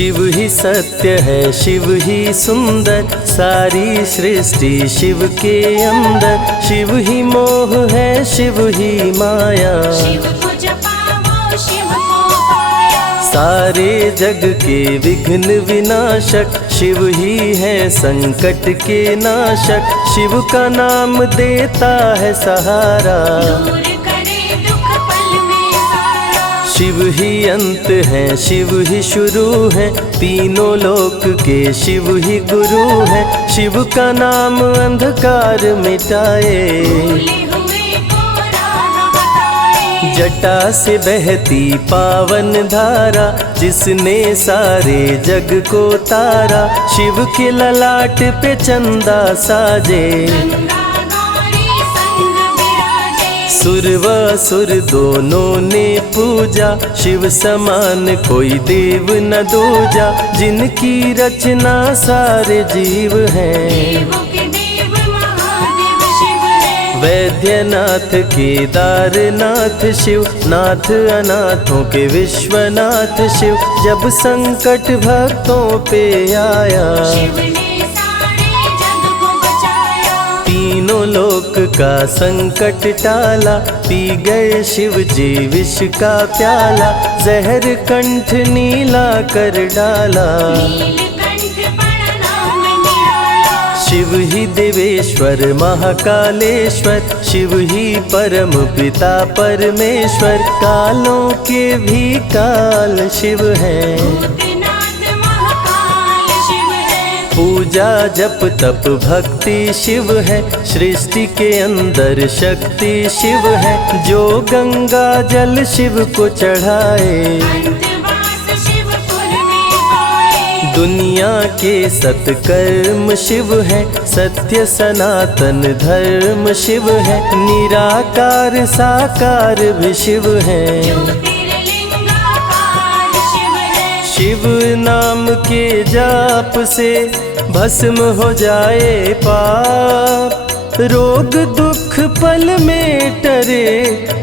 शिव ही सत्य है, शिव ही सुंदर, सारी सृष्टि शिव के अंदर। शिव ही मोह है, शिव ही माया, शिव को जपाओ शिव को पाया। सारे जग के विघ्न विनाशक, शिव ही है संकट के नाशक। शिव का नाम देता है सहारा, दूर करे दुख पल में सारा। शिव ही अंत है, शिव ही शुरू है, तीनों लोक के शिव ही गुरु है। शिव का नाम अंधकार मिटाए, भूले हुए को राह बताए। जटा से बहती पावन धारा, जिसने सारे जग को तारा। शिव के ललाट पे चंदा साजे, गंगा गौरी संग विराजे। सुर व असुर दोनों ने पूजा, शिव समान कोई देव न दूजा। जिनकी रचना सारे जीव हैं, देवों के देव महादेव शिव है। वैद्यनाथ केदारनाथ शिव, नाथ अनाथों के विश्वनाथ शिव। जब संकट भक्तों पे आया, शिव ने सारे जग को बचाया। तीनों लोक का संकट टाला, पी गए शिव जी विष का प्याला। जहर कंठ नीला कर डाला, नीलकंठ बड़ा नाम निराला। शिव ही देवेश्वर महाकालेश्वर, शिव ही परम पिता परमेश्वर। कालों के भी काल शिव हैं, भूतनाथ महाकाल शिव है। पूजा जप तप भक्ति शिव है, सृष्टि के अंदर शक्ति शिव है। जो गंगा जल शिव को चढ़ाए, अंतवास शिवपुर में पाए। दुनिया के सत्कर्म शिव है, सत्य सनातन धर्म शिव है। निराकार साकार भी शिव है, ज्योतिर्लिंगाकार शिव है। शिव नाम के जाप से भस्म हो जाए पाप। रोग दुख पल में टरे,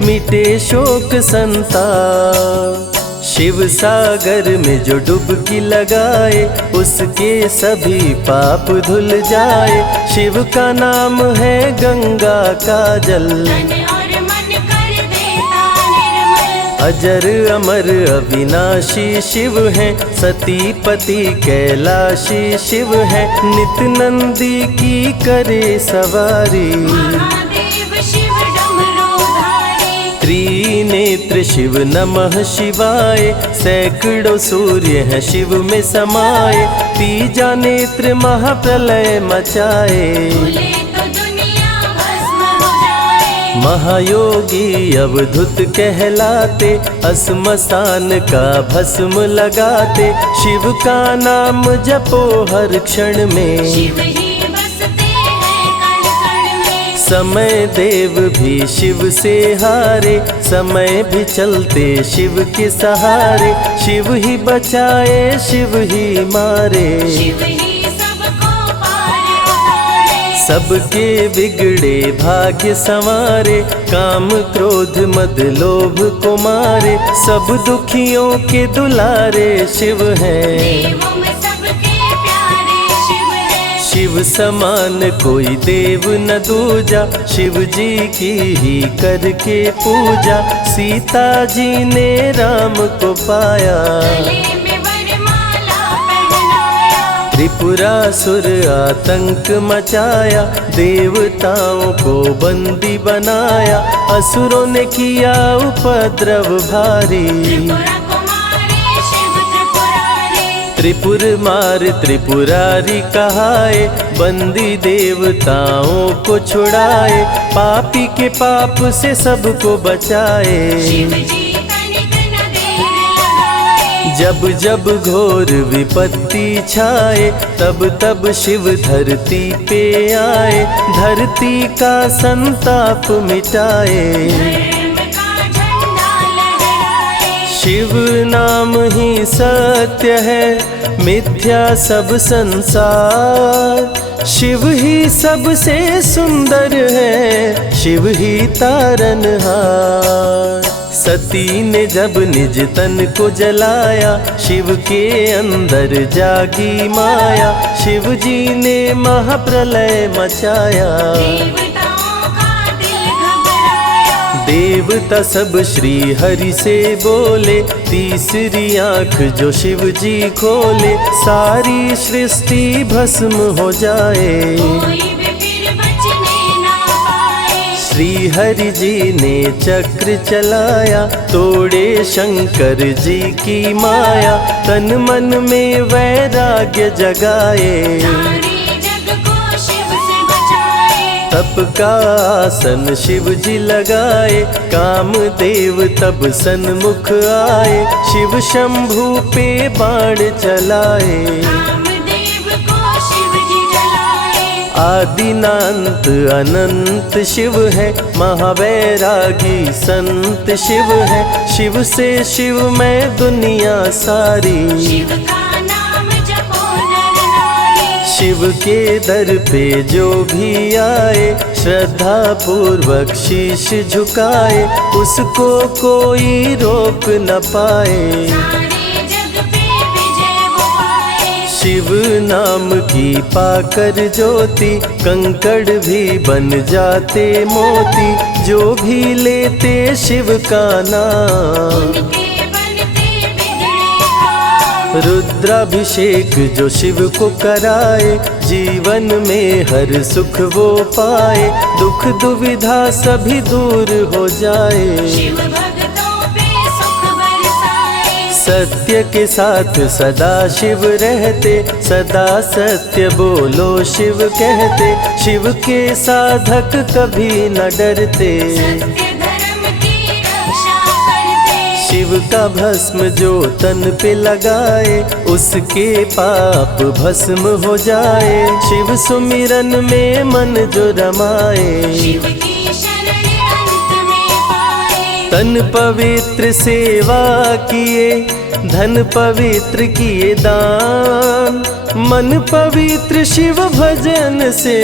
मिटे शोक संताप। शिव सागर में जो डुबकी लगाए, उसके सभी पाप धुल जाए। शिव का नाम है गंगा का जल, तन और मन कर देता निर्मल। अजर अमर अविनाशी शिव है, सती पति कैलाशी शिव है। नित नंदी की करे सवारी, महादेव शिव डमरूधारी। त्रिनेत्र शिव नमः शिवाय। सैकड़ों सूर्य हैं शिव में समाये, तीजा नेत्र महाप्रलय मचाए। भूले तो दुनिया भस्म हो जाए। महायोगी अवधूत कहलाते, असमसान का भस्म लगाते। शिव का नाम जपो हर क्षण में, शिव ही बसते हैं कण कण में। समय देव भी शिव से हारे, समय भी चलते शिव के सहारे। शिव ही बचाए शिव ही मारे, शिव ही सबको पार उतारे। सबके बिगड़े भाग्य संवारे। काम क्रोध मद लोभ को मारे, सब दुखियों के दुलारे शिव हैं। देवों में सबके प्यारे शिव है। शिव समान कोई देव न दूजा, शिव जी की ही करके पूजा। सीता जी ने राम को पाया, गले में वरमाला पहनाया। त्रिपुरासुर आतंक मचाया, देवताओं को बंदी बनाया। असुरों ने किया उपद्रव भारी, त्रिपुरा को मारे शिव त्रिपुरारी। त्रिपुर मार त्रिपुरारी कहाए, बंदी देवताओं को छुड़ाए। पापी के पाप से सबको बचाए, शिव जी तनिक न देर लगाए। जब जब घोर विपत्ति छाए, तब तब शिव धरती पे आए। धरती का संताप मिटाए, धर्म का झंडा लहराए। शिव नाम ही सत्य है, मिथ्या सब संसार। शिव ही सबसे सुंदर है, शिव ही तारनहार। सती ने जब निज तन को जलाया, शिव के अंदर जागी माया, शिव जी ने महाप्रलय मचाया। देवताओं का दिल घबराया, देवता सब श्री हरि से बोले, तीसरी आंख जो शिव जी खोले, सारी सृष्टि भस्म हो जाए। कोई भी फिर बचने ना पाए। श्री हरि जी ने चक्र चलाया, तोड़े शंकर जी की माया, तन मन में वैराग्य जगाए। सारे जग को शिव से बचाए। तप का आसन शिव जी लगाए, कामदेव तब सन्मुख आए, शिव शंभू पे बाण चलाए। कामदेव को शिव जी जलाए। आदिनांत अनंत शिव है, महावैरागी संत शिव है, शिव से शिव में दुनिया सारी। शिव का नाम जपो नर नारी। शिव के दर पे जो भी आए, श्रद्धा पूर्वक शीश झुकाए, उसको कोई रोक न पाए। सारे जग पे विजय वो पाए। शिव नाम की पाकर ज्योति, कंकड़ भी बन जाते मोती, जो भी लेते शिव का नाम। उनके बनते बिगड़े काम। रुद्राभिषेक जो शिव को कराए, जीवन में हर सुख वो पाए, दुख दुविधा सभी दूर हो जाए। शिव भक्तों पे सुख बरसाए। सत्य के साथ सदा शिव रहते, सदा सत्य बोलो शिव कहते, शिव के साधक कभी न डरते। सत्य धर्म की रक्षा करते। शिव का भस्म जो तन पे लगाए, उसके पाप भस्म हो जाए। शिव सुमिरन में मन जो रमाए, शिव की शरण अंत में पाए। तन पवित्र सेवा किए, धन पवित्र किए दान, मन पवित्र शिव भजन से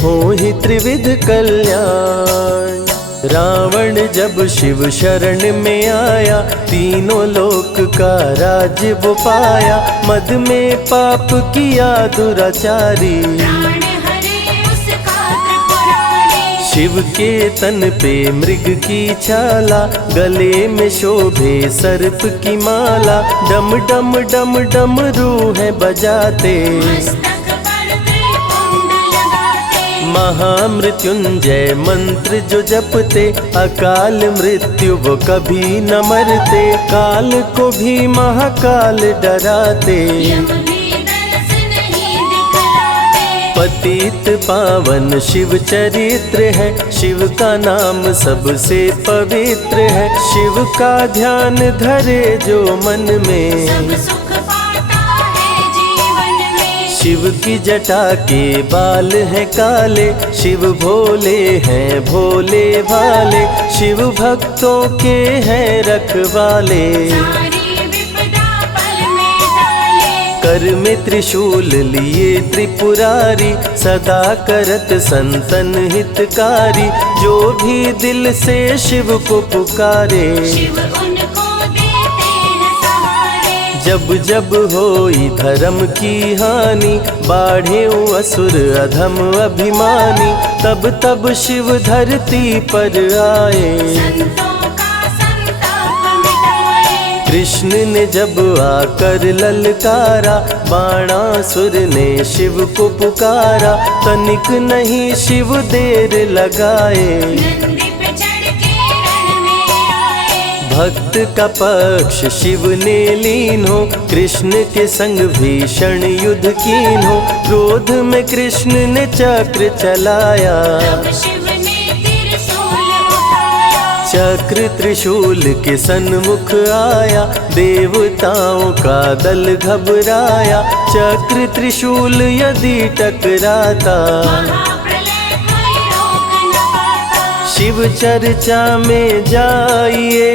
हो ही त्रिविध कल्याण। रावण जब शिव शरण में आया, तीनों लोक का राज्य वो पाया, मद में पाप किया दुराचारी। प्राण हरे उसका त्रिपुरारी। शिव के तन पे मृग की छाला, गले में शोभे सर्प की माला, डम डम डम डम रूह बजाते। मस्तक पर त्रिपुंड लगाते। महामृत्युंजय मंत्र जो जपते, अकाल मृत्यु वो कभी न मरते, काल को भी महाकाल डराते। यम भी दर्श नहीं दिखलाते। पतित पावन शिव चरित्र है, शिव का नाम सबसे पवित्र है, शिव का ध्यान धरे जो मन में, सब सुख पाता है जीवन में। शिव की जटा के बाल हैं काले, शिव भोले हैं भोले भाले, शिव भक्तों के हैं रखवाले। सारी विपदा पल में टाले। कर में त्रिशूल लिए त्रिपुरारी, सदा करत संतन हितकारी, जो भी दिल से शिव को पुकारे। शिव उनको देते हैं सहारे। जब जब होई धर्म की हानि, बाढ़े असुर अधम अभिमानी, तब तब शिव धरती पर आए। संतों का संताप मिटाए। कृष्ण ने जब आकर ललकारा, बाणासुर ने शिव को पुकारा, तनिक नहीं शिव देर लगाए। नंदी पे चढ़ के रण में आए। भक्त का पक्ष शिव ने लीन हो, कृष्ण के संग भीषण युद्ध कीन हो, क्रोध में कृष्ण ने चक्र चलाया। तब शिव ने त्रिशूल उठाया। चक्र त्रिशूल के सन्मुख आया, देवताओं का दल घबराया, चक्र त्रिशूल यदि टकराता, महाप्रलय कोई रोक न पाता। शिव चर्चा में जाइए,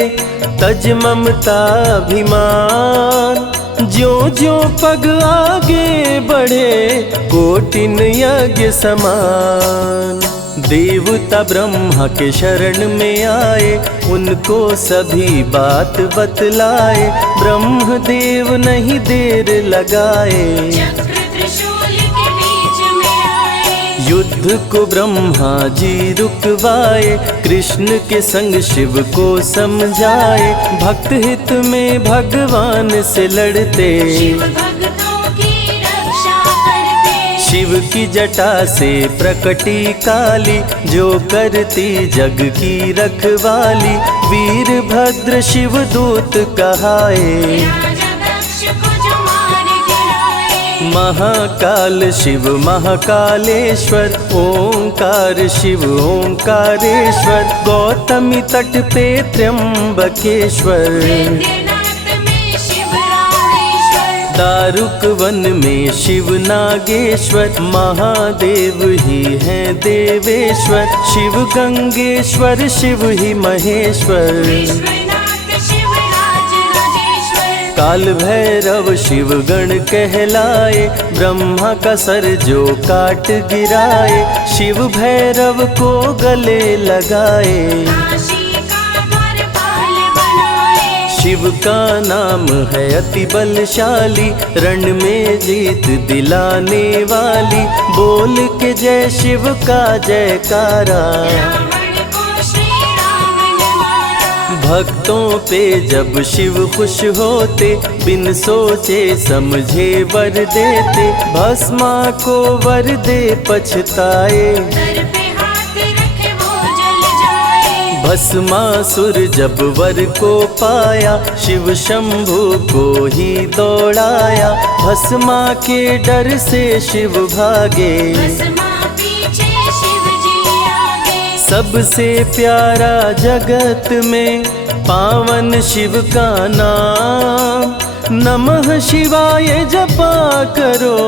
तज ममता अभिमान, ज्यों ज्यों पग आगे बढ़े, कोटिन यज्ञ समान। देवता ब्रह्मा के शरण में आए, उनको सभी बात बतलाए। ब्रह्मदेव नहीं देर लगाए, चक्र त्रिशूल के बीच में आए। युद्ध को ब्रह्मा जी रुकवाए, कृष्ण के संग शिव को समझाए। भक्त हित में भगवान से लड़ते, शिव भक्तों की रक्षा करते। शिव की जटा से प्रकटी काली, जो करती जग की रखवाली। वीरभद्र शिव दूत कहाए, राजा दक्ष को जो मार गिराए। महाकाल शिव महाकालेश्वर, ओंकार शिव ओंकारेश्वर। गौतमी तट पे त्र्यंबकेश्वर, वैद्यनाथ में शिव रामेश्वर। दारुक वन में शिव नागेश्वर। महादेव ही हैं देवेश्वर, शिव गंगेश्वर शिव ही महेश्वर। विश्वनाथ शिव राज राजेश्वर। काल भैरव शिव गण कहलाए, ब्रह्मा का सर जो काट गिराए। शिव भैरव को गले लगाए, काशी का द्वारपाल बनाए। शिव का नाम है अति बलशाली, रण में जीत दिलाने वाली। बोल के जय शिव का जयकारा, रावण को श्री राम ने मारा। भक्तों पे जब शिव खुश होते, बिन सोचे समझे वर देते। भस्मा को वर दे पछताए, सर पे हाथ रखे वो जल जाए। भस्मासुर जब वर को पाया, शिव शंभु को ही दौड़ाया। भस्मा के डर से शिव भागे, भस्मा पीछे शिव जी आगे। सबसे प्यारा जगत में पावन शिव का नाम। नमः शिवाय जपा करो,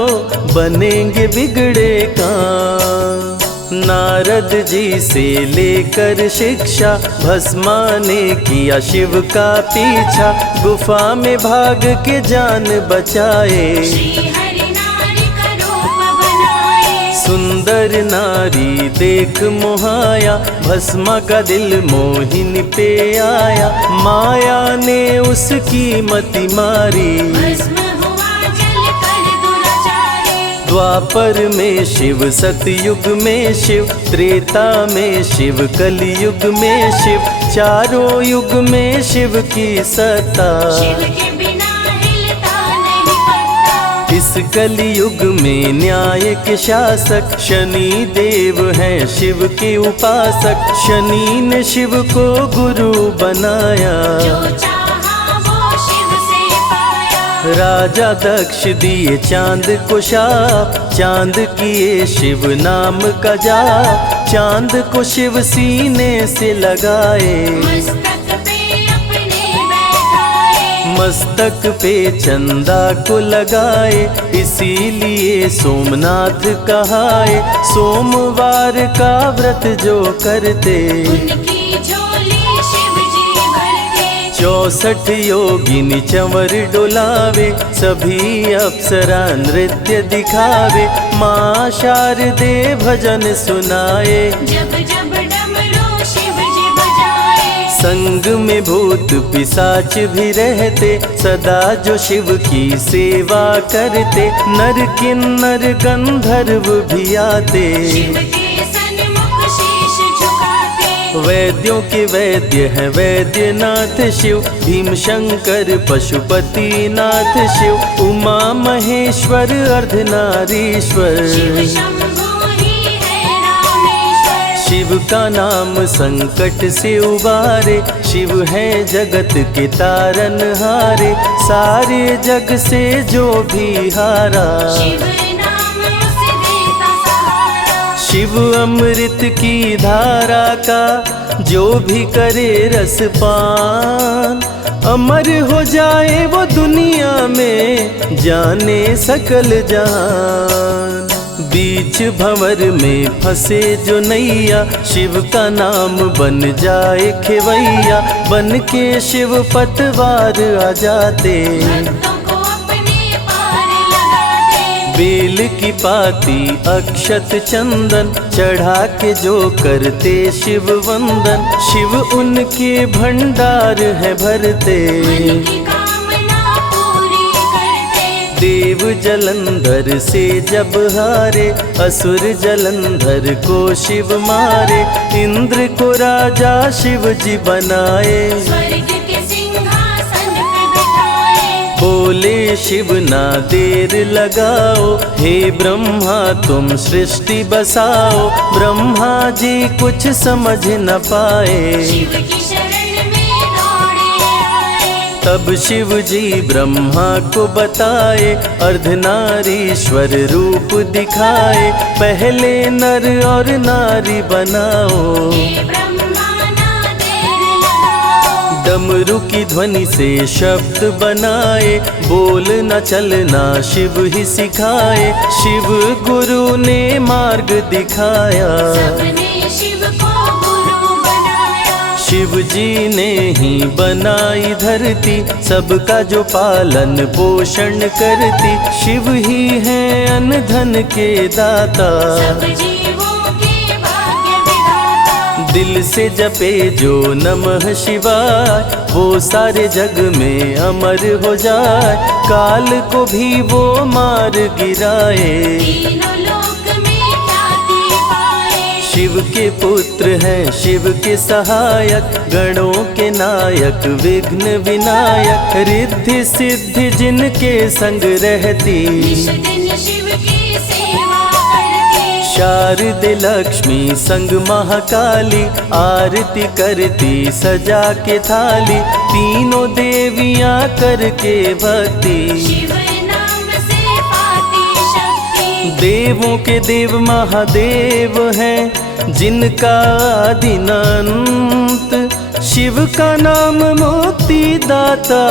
बनेंगे बिगड़े काम। नारद जी से लेकर शिक्षा, भस्मा ने किया शिव का पीछा। गुफा में भाग के जान बचाए, श्री हरि नारी का रूप बनाए। सुंदर नारी देख मोहाया, भस्मा का दिल मोहिनी पे आया। माया ने उसकी मति मारी, भस्म हुआ जल कर दुराचारी। द्वापर में शिव सतयुग में शिव, त्रेता में शिव कलयुग में शिव। चारों युग में शिव की सत्ता, शिव के बिना हिलता नहीं पत्ता। इस कलयुग में न्याय के शासक, शनि देव हैं शिव के उपासक। शनि ने शिव को गुरु बनाया, जो चाहा वो शिव से पाया। राजा दक्ष दिए चांद को शाप, चांद किए शिव नाम का जाप। चांद को शिव सीने से लगाए, मस्तक पे अपने बैठाए। मस्तक पे चंदा को लगाए। इसीलिए सोमनाथ कहाए, सोमवार का व्रत जो करते। उनकी झोली शिव जी भरते। 64 योगिनी चंवर डोलावे, सभी अप्सरा नृत्य दिखावे। माँ शारदे भजन सुनाए, जब जब डमरू शिव जी बजाए। संग में भूत पिशाच भी रहते, सदा जो शिव की सेवा करते। नर किन्नर गंधर्व भी आते, शिव के सन्मुख शीश झुकाते। वैद्यों के वैद्य हैं वैद्यनाथ शिव। भीम शंकर पशुपति नाथ शिव, उमा महेश्वर अर्धनारीश्वर। शिव शंभु ही है रामेश्वर। शिव का नाम संकट से उबारे, शिव है जगत के तारनहारे। सारे जग से जो भी हारा, शिव नाम उसे देता सहारा। शिव अमृत की धारा का जो भी करे रसपान। अमर हो जाए वो दुनिया में, जाने सकल जहान। बीच भंवर में फंसे जो नैया, शिव का नाम बन जाए खेवैया। बन के शिव पतवार आ जाते, भक्तों को अपने पार लगाते। बेल की पाती अक्षत चंदन चढ़ा के जो करते शिव वंदन, शिव उनके भंडार है भरते। मन की कामना पूरी करते। देव जलंधर से जब हारे, असुर जलंधर को शिव मारे। इंद्र को राजा शिव जी बनाए, स्वर्ग के सिंहासन पे बिठाए। बोले शिव ना देर लगाओ, हे ब्रह्मा तुम सृष्टि बसाओ। ब्रह्मा जी कुछ समझ न पाए, शिव की शरण में दौड़े आए। तब शिव जी ब्रह्मा को बताए, अर्धनारीश्वर रूप दिखाए। पहले नर और नारी बनाओ, हे ब्रह्मा ना देर लगाओ। डमरू की ध्वनि से शब्द बनाए, बोलना चलना शिव ही सिखाए। शिव गुरु ने मार्ग दिखाया, सबने शिव को गुरु बनाया। शिव जी ने ही बनाई धरती, सबका जो पालन पोषण करती। शिव ही है अन्न धन के दाता, सब जीवों के भाग्य विधाता। दिल से जपे जो नमः शिवाय, वो सारे जग में अमर हो जाए। काल को भी वो मार गिराए, तीनों लोक में ख्याति पाए। शिव के पुत्र हैं शिव के सहायक, गणों के नायक विघ्न विनायक। रिद्धि सिद्धि जिनके संग रहती, निश दिन शिव की सेवा करते। शारदे लक्ष्मी संग महाकाली, आरती करती सजा के थाली। तीनों देवियां करके भक्ति, शिव नाम से पाती शक्ति। देवों के देव महादेव हैं, जिनका आदि न अंत। शिव का नाम मुक्ति दाता,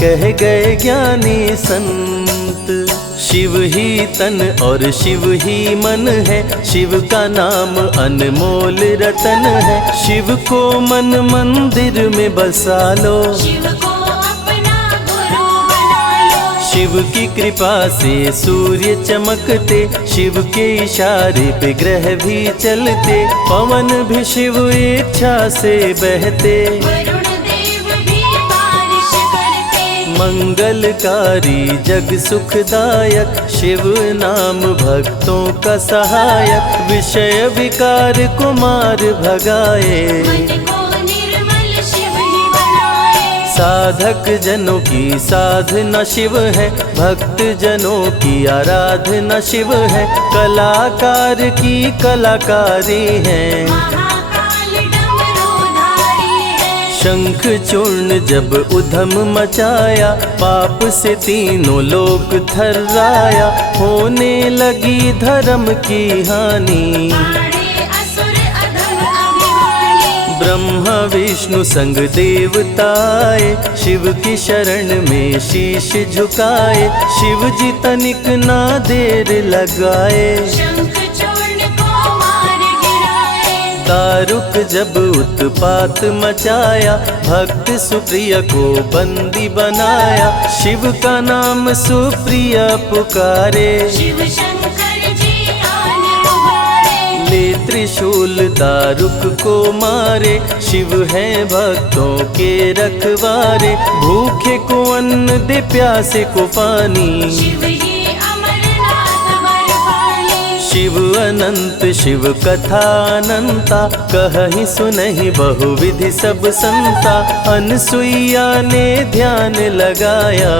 कह गए ज्ञानी संत। शिव ही तन और शिव ही मन है, शिव का नाम अनमोल रतन है। शिव को मन मंदिर में बसा लो, शिव को अपना गुरु बना लो। शिव की कृपा से सूर्य चमकते, शिव के इशारे पे ग्रह भी चलते। पवन भी शिव इच्छा से बहते, वरुण देव भी बारिश करते। मंगलकारी जग सुखदायक, शिव नाम भक्तों का सहायक। विषय विकार को मार भगाए, मन को निर्मल शिव ही बनाए। साधक जनों की साधना शिव है, भक्त जनों की आराधना शिव है। कलाकार की कलाकारी है, महाकाल डमरूधारी है। शंख चूर्ण जब उधम मचाया, पाप से तीनों लोक थर्राया। होने लगी धर्म की हानि, बाड़े असुर अधम अभिमानी। ब्रह्मा विष्णु संग देवताए, शिव की शरण में शीश झुकाए। शिव जी तनिक ना देर लगाए, शंख चूर्ण को मार गिराए। दारुक जब उत्पात मचाया, भक्त सुप्रिय को बंदी बनाया। शिव का नाम सुप्रिय पुकारे, शिव शंकर जी आन उबारे। ले त्रिशूल दारुक को मारे। शिव है भक्तों के रखवारे, भूखे को अन्न दे प्यासे को पानी। शिव ही अमरनाथ वर पानी। शिव अनंत शिव कथा अनंता, कहीं सुनहि बहुविधि सब संता। अनसुईया ने ध्यान लगाया,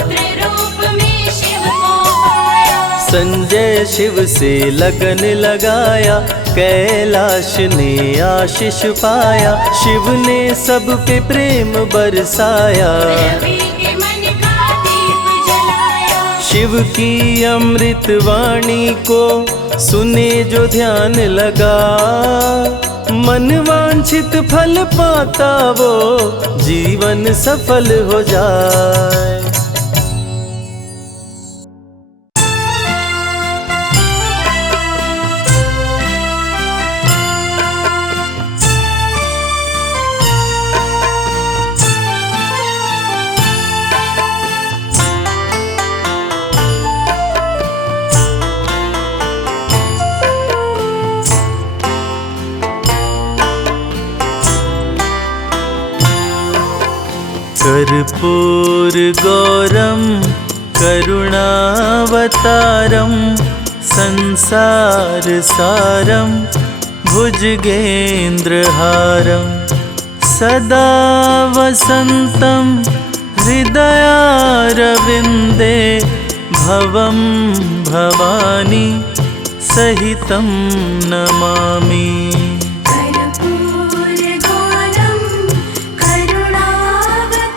पुत्र रूप में शिव को पाया। संजय शिव से लगन लगाया। कैलाश ने आशीष पाया, शिव ने सब पे प्रेम बरसाया। रवि के मन का दीप जलाया। शिव की अमृत वाणी को सुने जो ध्यान लगा, मन वांछित फल पाता वो जीवन सफल हो जाए। कर्पूरगौरं करुणावतारं संसारसारं भुजगेन्द्रहारं सदा वसन्तं हृदयारविन्दे भवं भवानी सहितं नमामि। कर्पूरगौरं करुणावतारं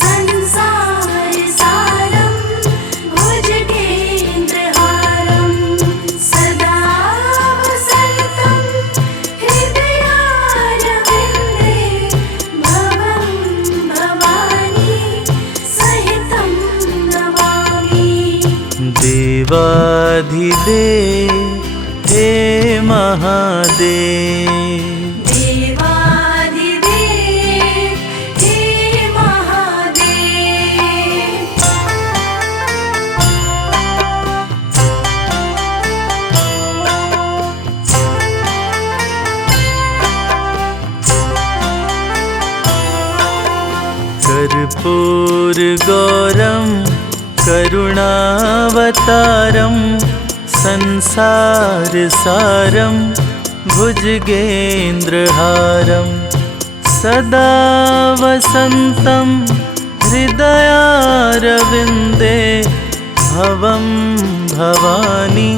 संसारसारं भुजगेन्द्रहारं सदा वसन्तं हृदयारविन्दे भवं भवानी सहितं नमामि। देवाधिदेव हे महादेव, देवाधिदेव हे महादेव। कर्पूरगौरं करुणावतारं संसारसारं भुजगेन्द्रहारं सदा वसन्तं हृदयारविन्दे भवं भवानी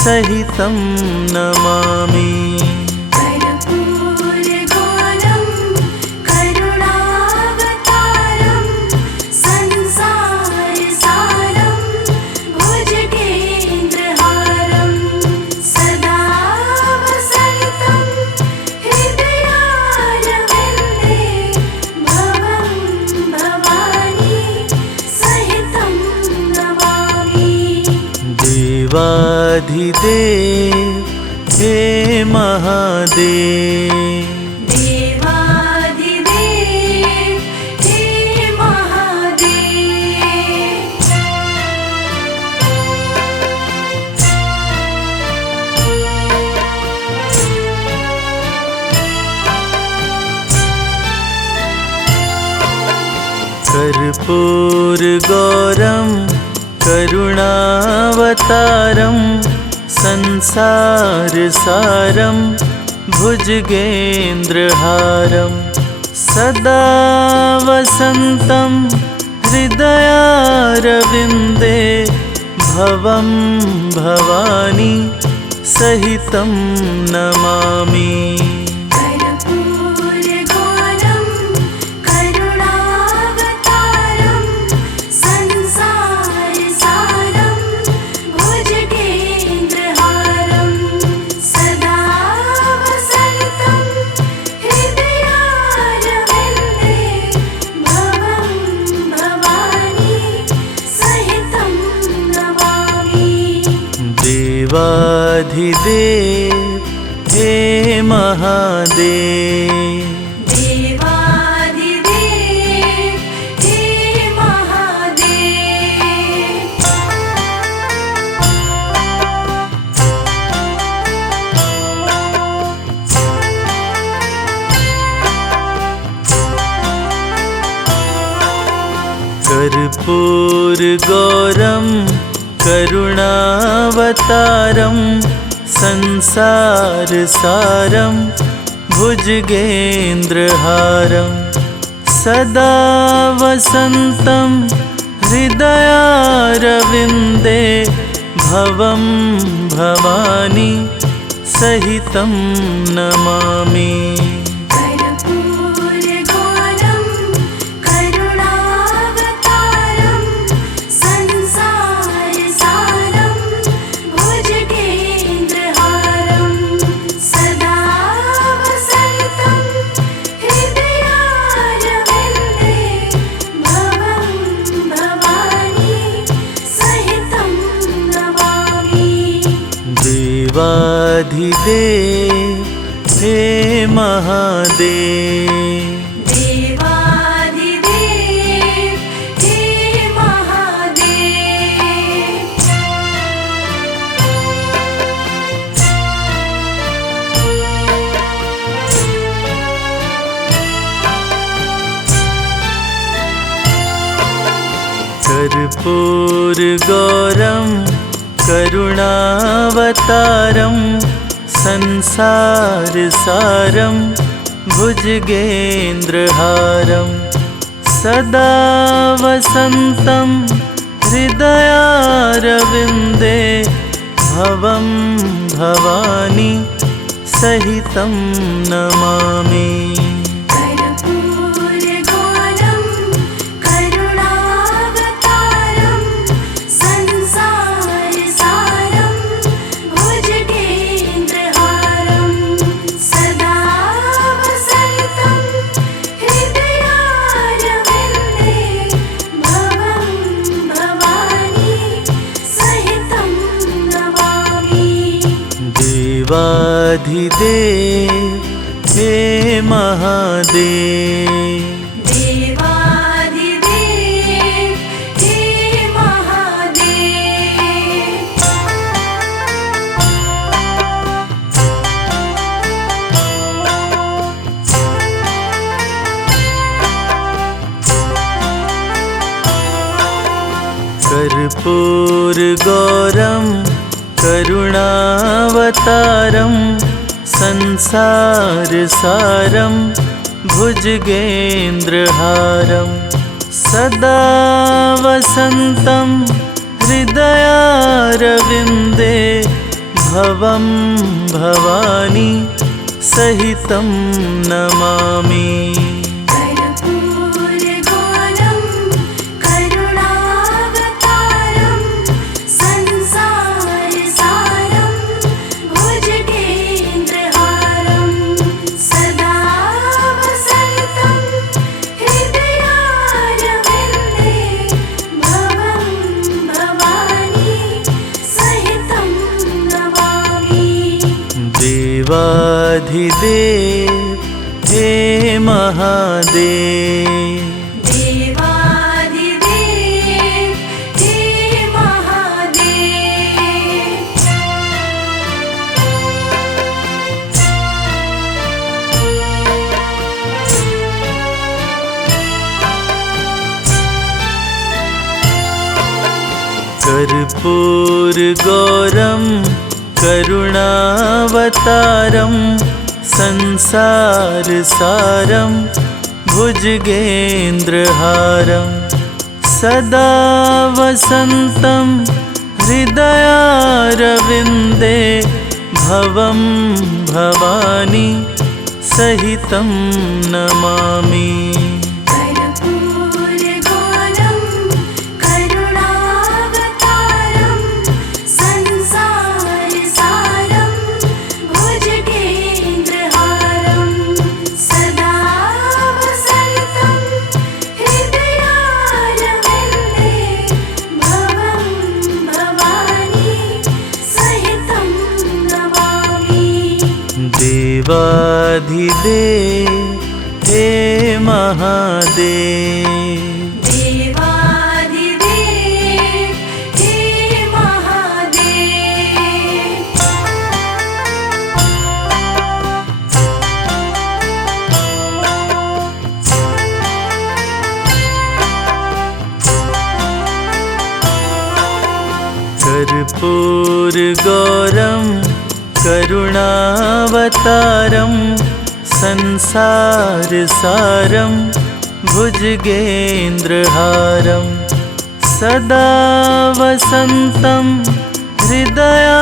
सहितं नमामि। कर्पूरगौरं करुणावतारं संसारसारं भुजगेन्द्रहारं सदा वसन्तं हृदयारविन्दे भवं भवानी सहितं नमामि। देवाधिदेव हे महादेव, देवाधिदेव हे महादेव। कर्पूरगौरं करुणावतारं संसारसारं भुजगेन्द्रहारं सदा वसन्तं हृदयारविन्दे भवं भवानी सहितं नमामि। कर्पूरगौरं करुणावतारं संसारसारं भुजगेन्द्रहारं सदा वसन्तं हृदयारविन्दे भवं भवानी सहितं नमामि। देवाधिदेव हे महादेव, देवाधिदेव हे महादेव। कर्पूरगौरं करुणावतारं संसारसारं भुजगेन्द्रहारं सदा वसन्तं हृदयारविन्दे भवं भवानी सहितं नमामि। कर्पूरगौरं करुणावतारं संसारसारं भुजगेन्द्रहारं सदा वसन्तं हृदयारविन्दे भवं भवानी सहितं नमामि। देवाधिदेव हे महादेव, देवाधिदेव हे महादेव। कर्पूरगौरं करुणावतारं संसारसारं भुजगेन्द्रहारं सदा वसन्तं हृदयारविन्दे भवं भवानी सहितं नमामि। कर्पूरगौरं करुणावतारं संसारसारं भुजगेन्द्रहारं सदा वसन्तं हृदयारविन्दे भवं भवानी सहितं नमामि। देवाधिदेव हे महादेव, देवादिदेव हे महादेव। कर्पूरगौरं करुणावतारं संसारसारं भुजगेन्द्रहारं सदा वसन्तं हृदयारविन्दे भवं भवानी सहितं नमामि। कर्पूरगौरं करुणावतारं संसारसारं भुजगेन्द्रहारं सदा वसन्तं हृदयारविन्दे भवं भवानी सहितं नमामि। देवाधिदेव हे महादेव, देवादिदेव हे महादेव। कर्पूरगौरं करुणावतारं संसारसारं भुजगेन्द्रहारं सदा वसन्तं हृदयारविन्दे भवं भवानी सहितं नमामि। कर्पूरगौरं करुणावतारं संसारसारं भुजगेन्द्रहारं सदा वसन्तं हृदयारविन्दे भवं भवानी सहितं नमामि। देवाधिदेव हे महादेव, देवादिदेव हे महादेव। कर्पूरगौरं करुणावतारं संसारसारं भुजगेन्द्रहारं सदा वसन्तं हृदयारविन्दे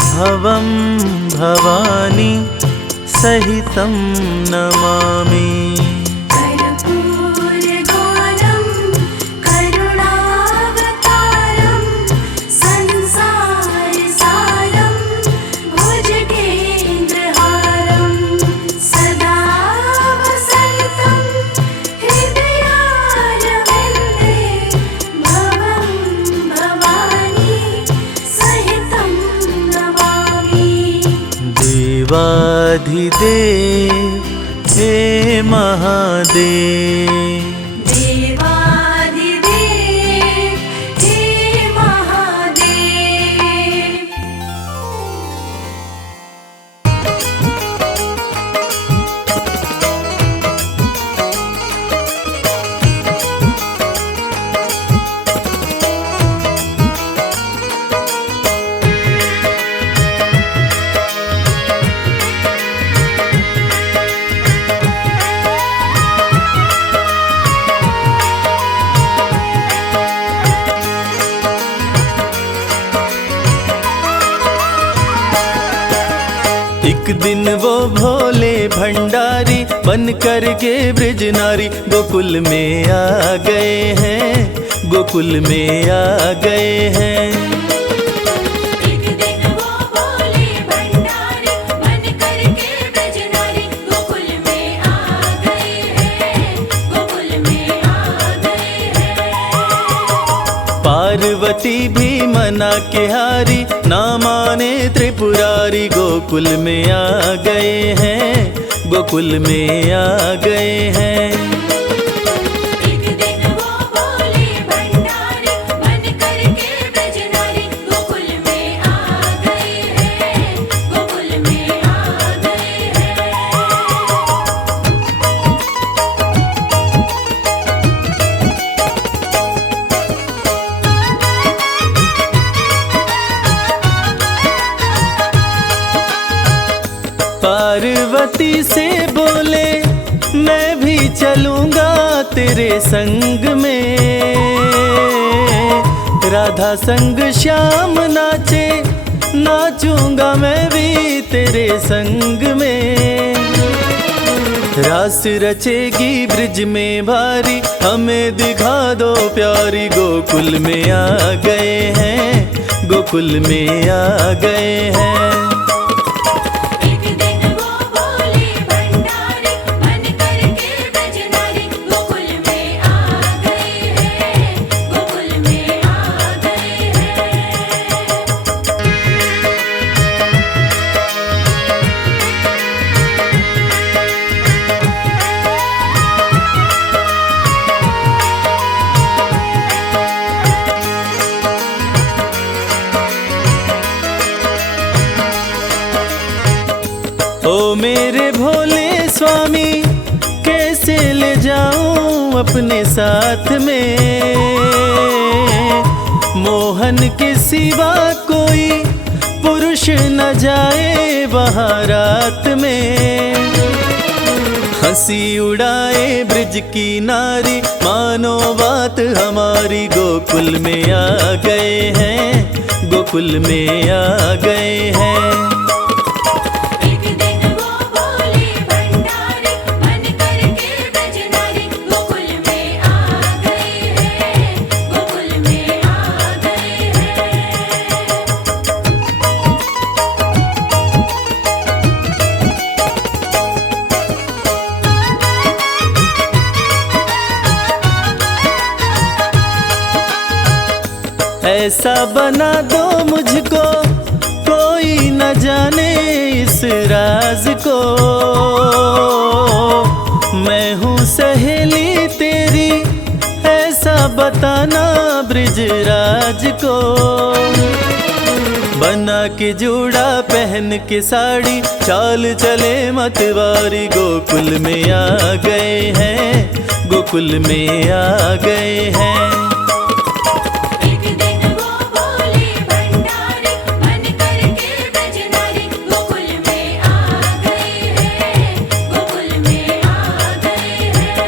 भवं भवानी सहितं नमामि। कर्पूरगौरं करुणावतारं संसारसारं भुजगेन्द्रहारं सदा वसन्तं हृदयारविन्दे भवं भवानी सहितं नमामि। देवाधिदेव हे महादेव, देवादिदेव हे महादेव। दिन वो भोले भंडारी बन कर के ब्रज नारी गोकुल में आ गए हैं, गोकुल में आ गए हैं। एक दिन वो भोले भंडारी बन कर के ब्रज नारी गोकुल में आ गए हैं, गोकुल में आ गए हैं। पार्वती भी मना के हारी ना माने त्रिपुरारी गोकुल में आ गए हैं, गोकुल में आ गए हैं। एक दिन वो भोले भंडारी बन कर के ब्रज नारी गोकुल में आ गए हैं, गोकुल में आ गए पार्वती से बोले मैं भी चलूंगा तेरे संग में, राधा संग श्याम नाचे नाचूंगा मैं भी तेरे संग में। रास रचेगी ब्रिज में भारी हमें दिखा दो प्यारी गोकुल में आ गए हैं, गोकुल में आ गए हैं। एक दिन वो भोले भंडारी बन कर के ब्रज नारी गोकुल में आ गए हैं, गोकुल में आ गए हैं। ओ मेरे भोले स्वामी कैसे ले जाऊं अपने साथ में, मोहन के सिवा कोई पुरुष न जाए वहाँ रात में। हंसी उड़ाए ब्रिज की नारी मानो बात हमारी गोकुल में आ गए हैं, गोकुल में आ गए हैं। एक दिन वो भोले भंडारी बन कर के ब्रज नारी गोकुल में आ गए हैं, गोकुल में आ गए हैं। ऐसा बना दो मुझको कोई न जाने इस राज को, मैं हूँ सहेली तेरी ऐसा बताना ब्रिजराज को। बना के जूड़ा पहन के साड़ी चाल चले मतवारी गोकुल में आ गए हैं, गोकुल में आ गए हैं। एक दिन वो भोले भंडारी बन कर के ब्रज नारी गोकुल में आ गए हैं, गोकुल में आ गए हैं।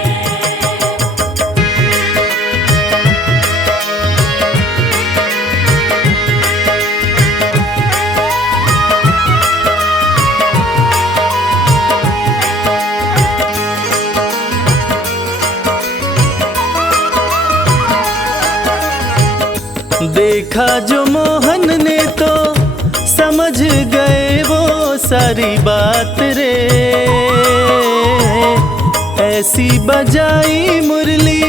देखा जो मोहन ने तो समझ गए वो सारी बात रे, ऐसी बजाई मुरली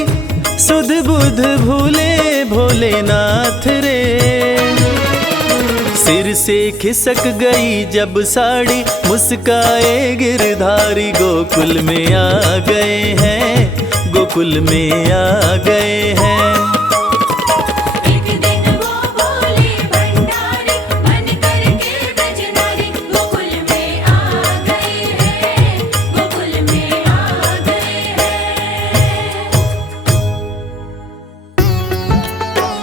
सुध बुध भूले भोलेनाथ रे। सिर से खिसक गई जब साड़ी मुस्काए गिरधारी गोकुल में आ गए हैं, गोकुल में आ गए हैं। एक दिन वो भोले भंडारी बन कर के ब्रज नारी गोकुल में आ गए हैं, गोकुल में आ गए हैं।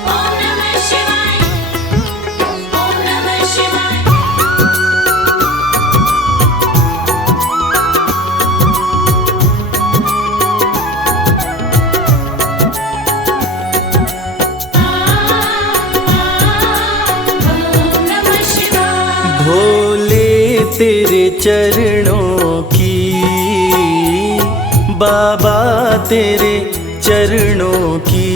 ओम नमः शिवाय, ओम नमः शिवाय। तेरे चरणों की, बाबा तेरे चरणों की।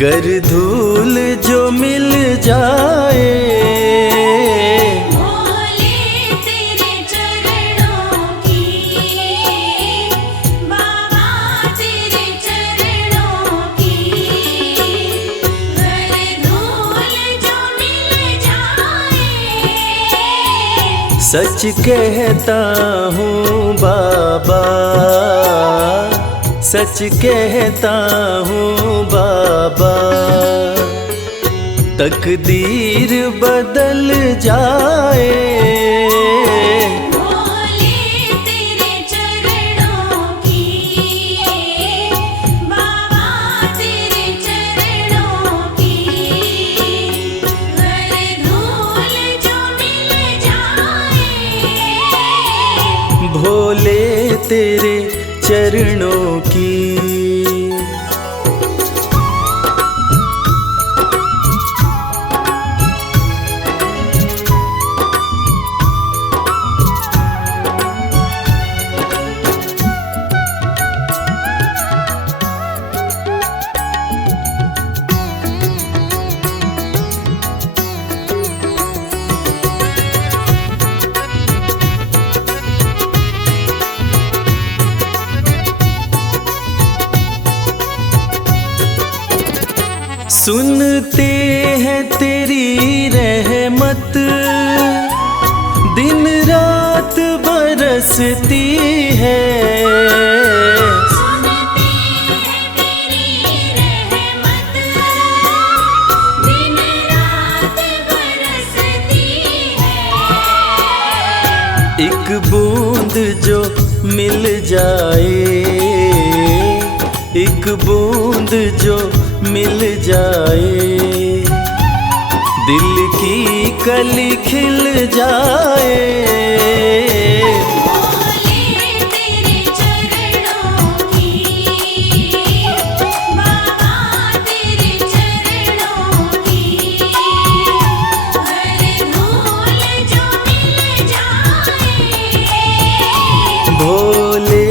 गर धूल जो मिल जाए, भोले तेरे चरणों की, बाबा तेरे चरणों की। गर धूल जो मिल जाए, सच कहता हूँ बाबा, सच कहता हूँ बाबा। तकदीर बदल जाए, भोले तेरे चरणों की, बाबा तेरे चरणों की। गर धूल जो मिल जाए, भोले तेरे चरणों की। सुनते हैं तेरी रहमत, दिन रात बरसती है। सुनते हैं तेरी रहमत, दिन रात बरसती है। एक बूंद जो मिल जाए, एक बूंद जो मिल जाए, दिल की कली खिल जाए। भोले तेरे चरणों की, बाबा तेरे चरणों की। गर धूल जो मिल जाए, भोले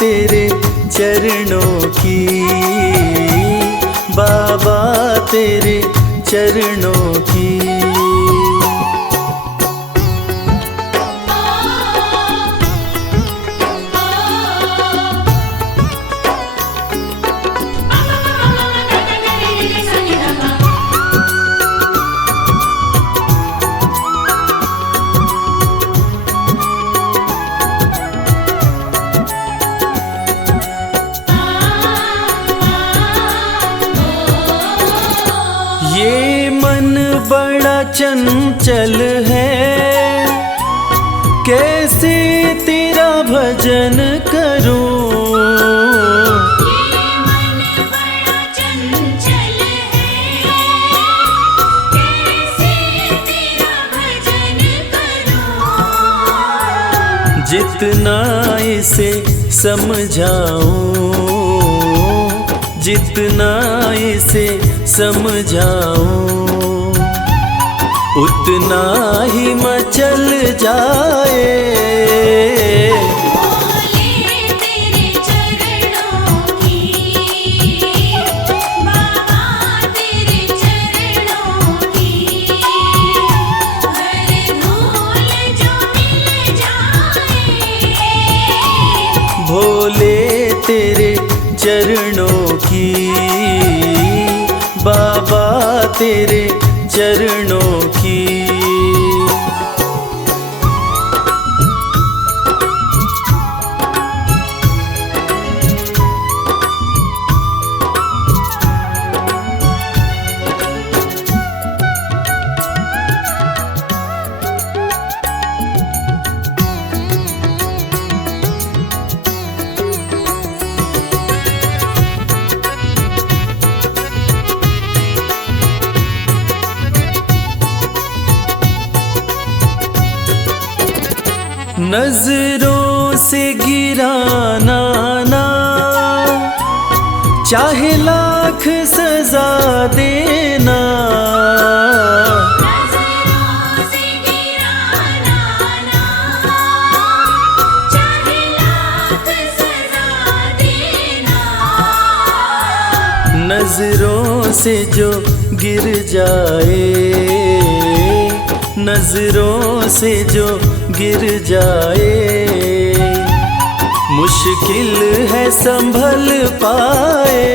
तेरे चरणों की, बाबा तेरे चरणों की। ये मन बड़ा चंचल है, कैसे तेरा भजन करूं। ये मन बड़ा चंचल है, कैसे तेरा भजन करूं। जितना इसे समझाऊं, जितना इसे समझाऊं, उतना ही मचल जाए। भोले तेरे चरणों की, बाबा तेरे चरणों की। गर धूल जो मिल जाए, भोले तेरे चरणों की, बाबा तेरे चरणों की। नजरों से गिराना ना, चाहे लाख सजा देना। नजरों से गिराना नजरों से जो गिर जाए, नजरों से जो गिर जाए, मुश्किल है संभल पाए।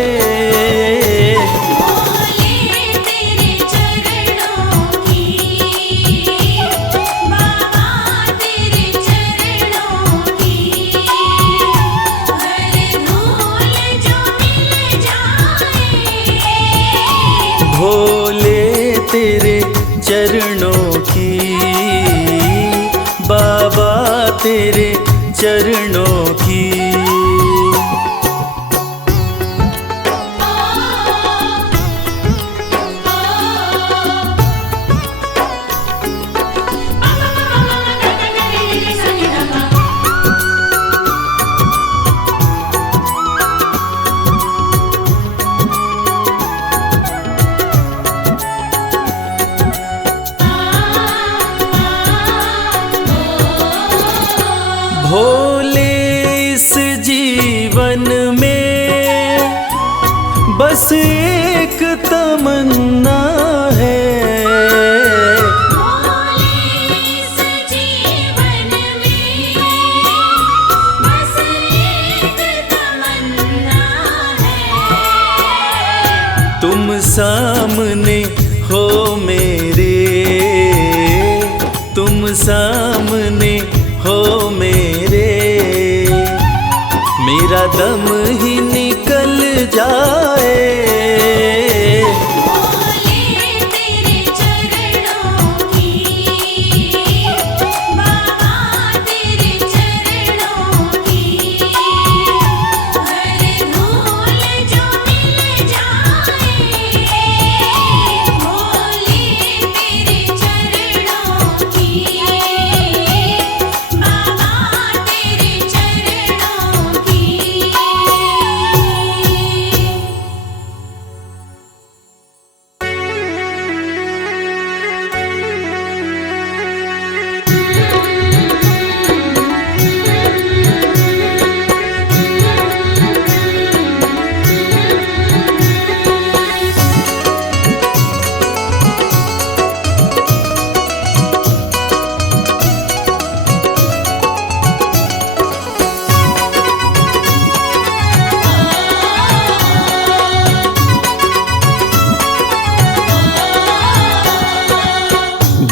भोले तेरे चरणों की, बाबा तेरे चरणों की। भोले इस जीवन में बस एक तमन्ना है, भोले इस जीवन में बस एक तमन्ना है। तुम सामने हो मेरे, तुम सामने हो मेरे, मेरा दम ही निकल जाए। भोले तेरे चरणों की, बाबा तेरे चरणों की, हर धूल जो मिल जाए। भोले तेरे चरणों की, बाबा तेरे चरणों की।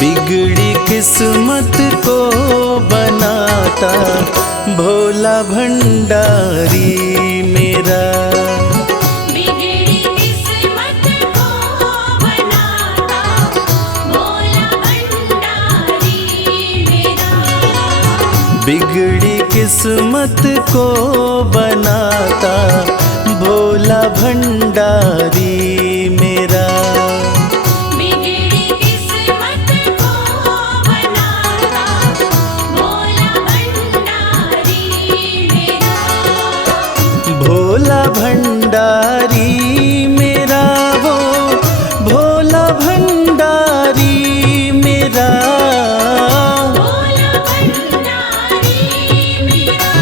बिगड़ी किस्मत को बनाता भोला भंडारी मेरा, बिगड़ी किस्मत को बनाता भोला भंडारी मेरा। बिगड़ी किस्मत को बनाता भोला भंडारी मेरा। बिगड़ी किस्मत को बनाता भोला भंडारी मेरा। भोला भंडारी मेरा, वो भोला भंडारी मेरा। भोला भंडारी मेरा,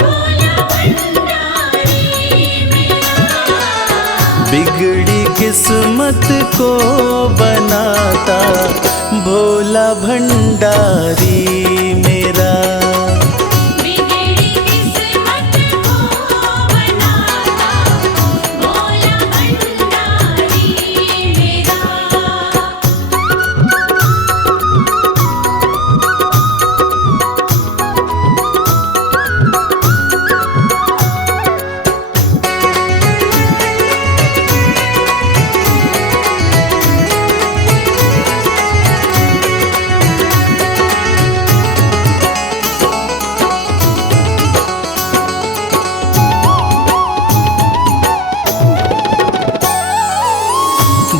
भोला भंडारी मेरा। बिगड़ी किस्मत को बनाता भोला भंडारी मेरा। बिगड़ी किस्मत को बनाता भोला भंडारी मेरा।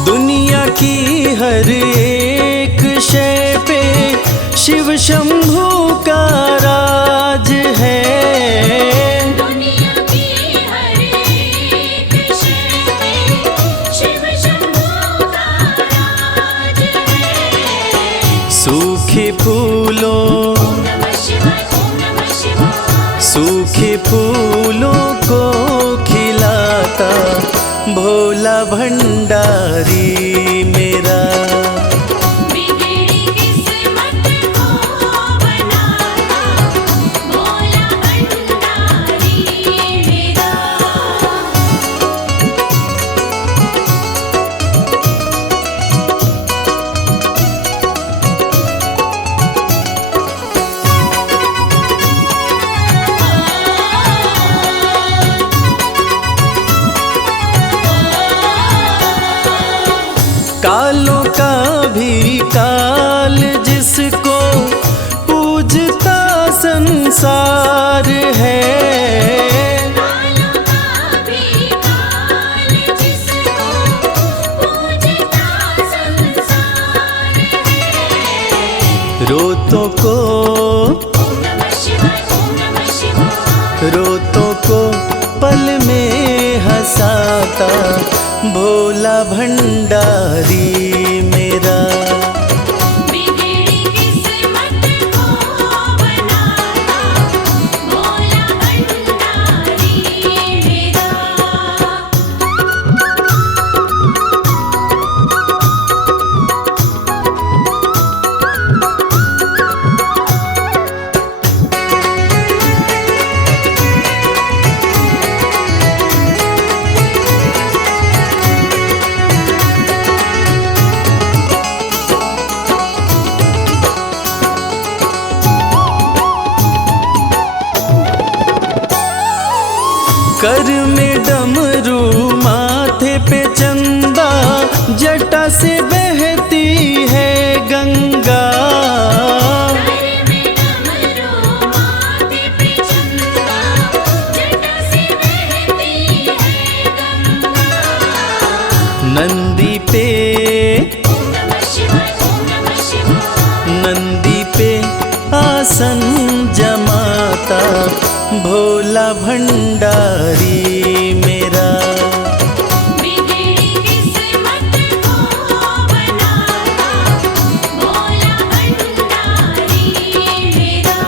दुनिया की हर एक शय पे शिव शंभू का राज है। दुनिया की हर एक शय पे शिव शंभू का राज है। सूखे फूलों, ओम नमः शिवाय, ओम नमः शिवाय। सूखे फूलों को खिलाता भोला भंडारी मेरा। बिगड़ी किस्मत को बनाता भोला भंडारी मेरा। कालों का भी काल जिसको पूजता संसार है। कालों का भी काल जिसको पूजता संसार है। रोतों को ओम नमः शिवाय, ओम नमः शिवाय। रोतों को पल में हंसाता भोला भंडारी मेरा। बिगड़ी किस्मत को बनाता भोला भंडारी मेरा। कर में डमरू माथे पे चंदा, जटा से बहती है गंगा। सर में डमरू माथे पे चंदा, जटा से बहती है गंगा। नंदी पे ओम नमः शिवाय, ओम नमः शिवाय। नंदी पे आसन जमाता भोला भंडारी मेरा। बिगड़ी किस्मत को बनाता भोला भंडारी मेरा।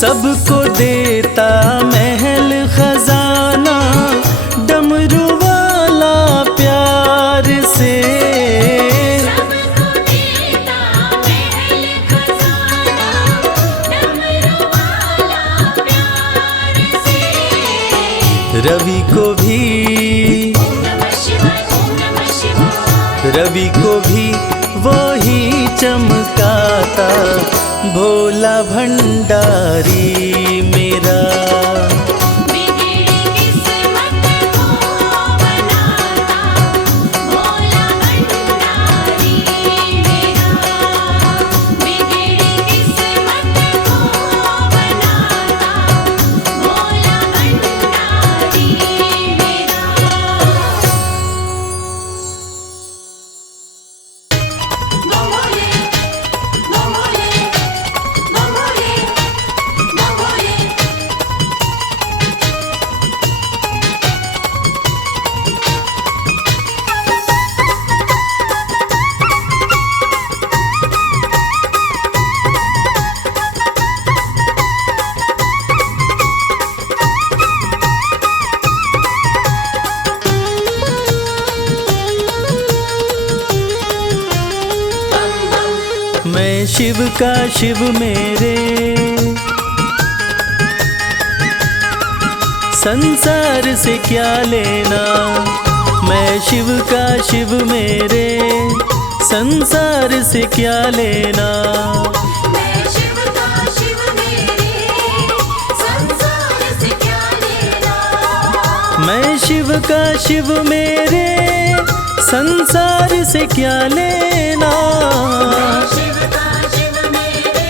सबको देता महल खजाना, डमरू वाला प्यार से। सबको देता महल खजाना, डमरू वाला प्यार से। रवि को भी ओम नमः शिवाय, ओम नमः शिवाय। रवि को भी वही चमकाता भोला भंडारी मेरा। बिगड़ी किस्मत को बनाता भोला भंडारी मेरा। बिगड़ी किस्मत को बनाता भोला भंडारी मेरा। बंगोले बंगोले बंगोले बंगोले। मैं शिव का शिव मेरे, संसार से क्या लेना। मैं शिव का शिव मेरे, संसार से क्या लेना। मैं शिव का शिव मेरे, संसार से क्या लेना। मैं शिव का शिव मेरे, संसार से क्या लेना। शिव का शिव मेरे,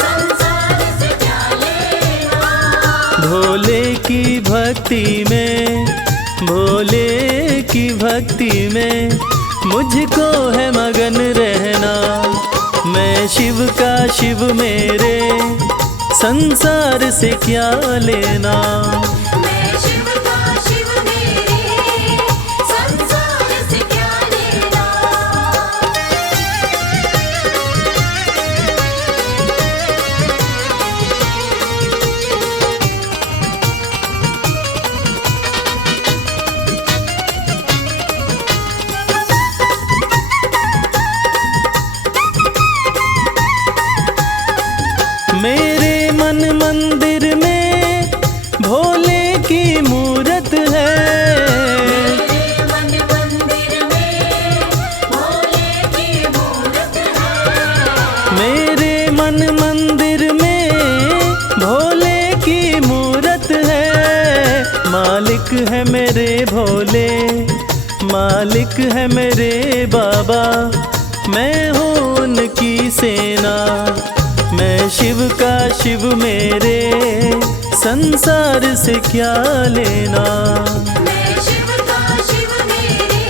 संसार से क्या लेना। भोले की भक्ति में, भोले की भक्ति में मुझको है मगन रहना। मैं शिव का शिव मेरे, संसार से क्या लेना। मैं शिव का शिव मेरे, संसार से क्या लेना। मेरे मन मंदिर में भोले की मूरत है। मेरे मन मंदिर में भोले की मूरत है। मेरे मन मंदिर में भोले की मूरत है। मालिक है मेरे भोले, मालिक है मेरे बाबा, मैं हूँ उनकी सेना। मैं शिव का शिव मेरे, संसार से क्या लेना। मैं शिव का शिव मेरे,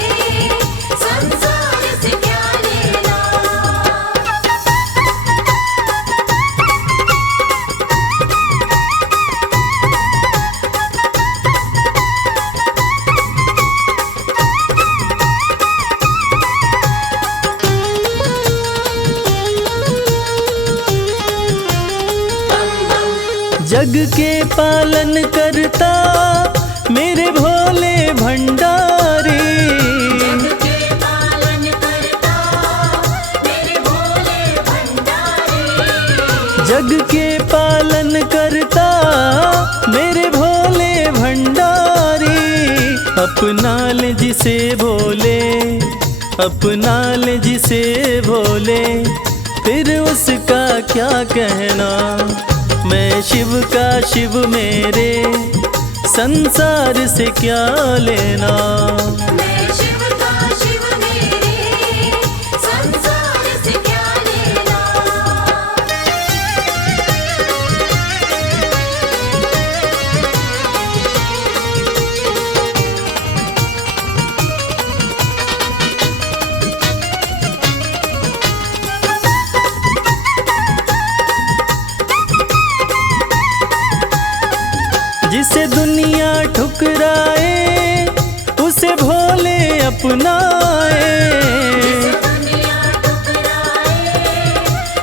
संसार से क्या लेना। जग के पालन करता मेरे भोले भंडारी। जग के पालन करता मेरे भोले भंडारी। जग के पालन करता मेरे भोले भंडारी। अपना ले जिसे भोले, अपना ले जिसे भोले, फिर उसका क्या कहना। मैं शिव का शिव मेरे, संसार से क्या लेना। मैं शिव का शिव मेरे, संसार से क्या लेना। जिसे दुनिया ठुकराए उसे भोले अपनाए। दुनिया ठुकराए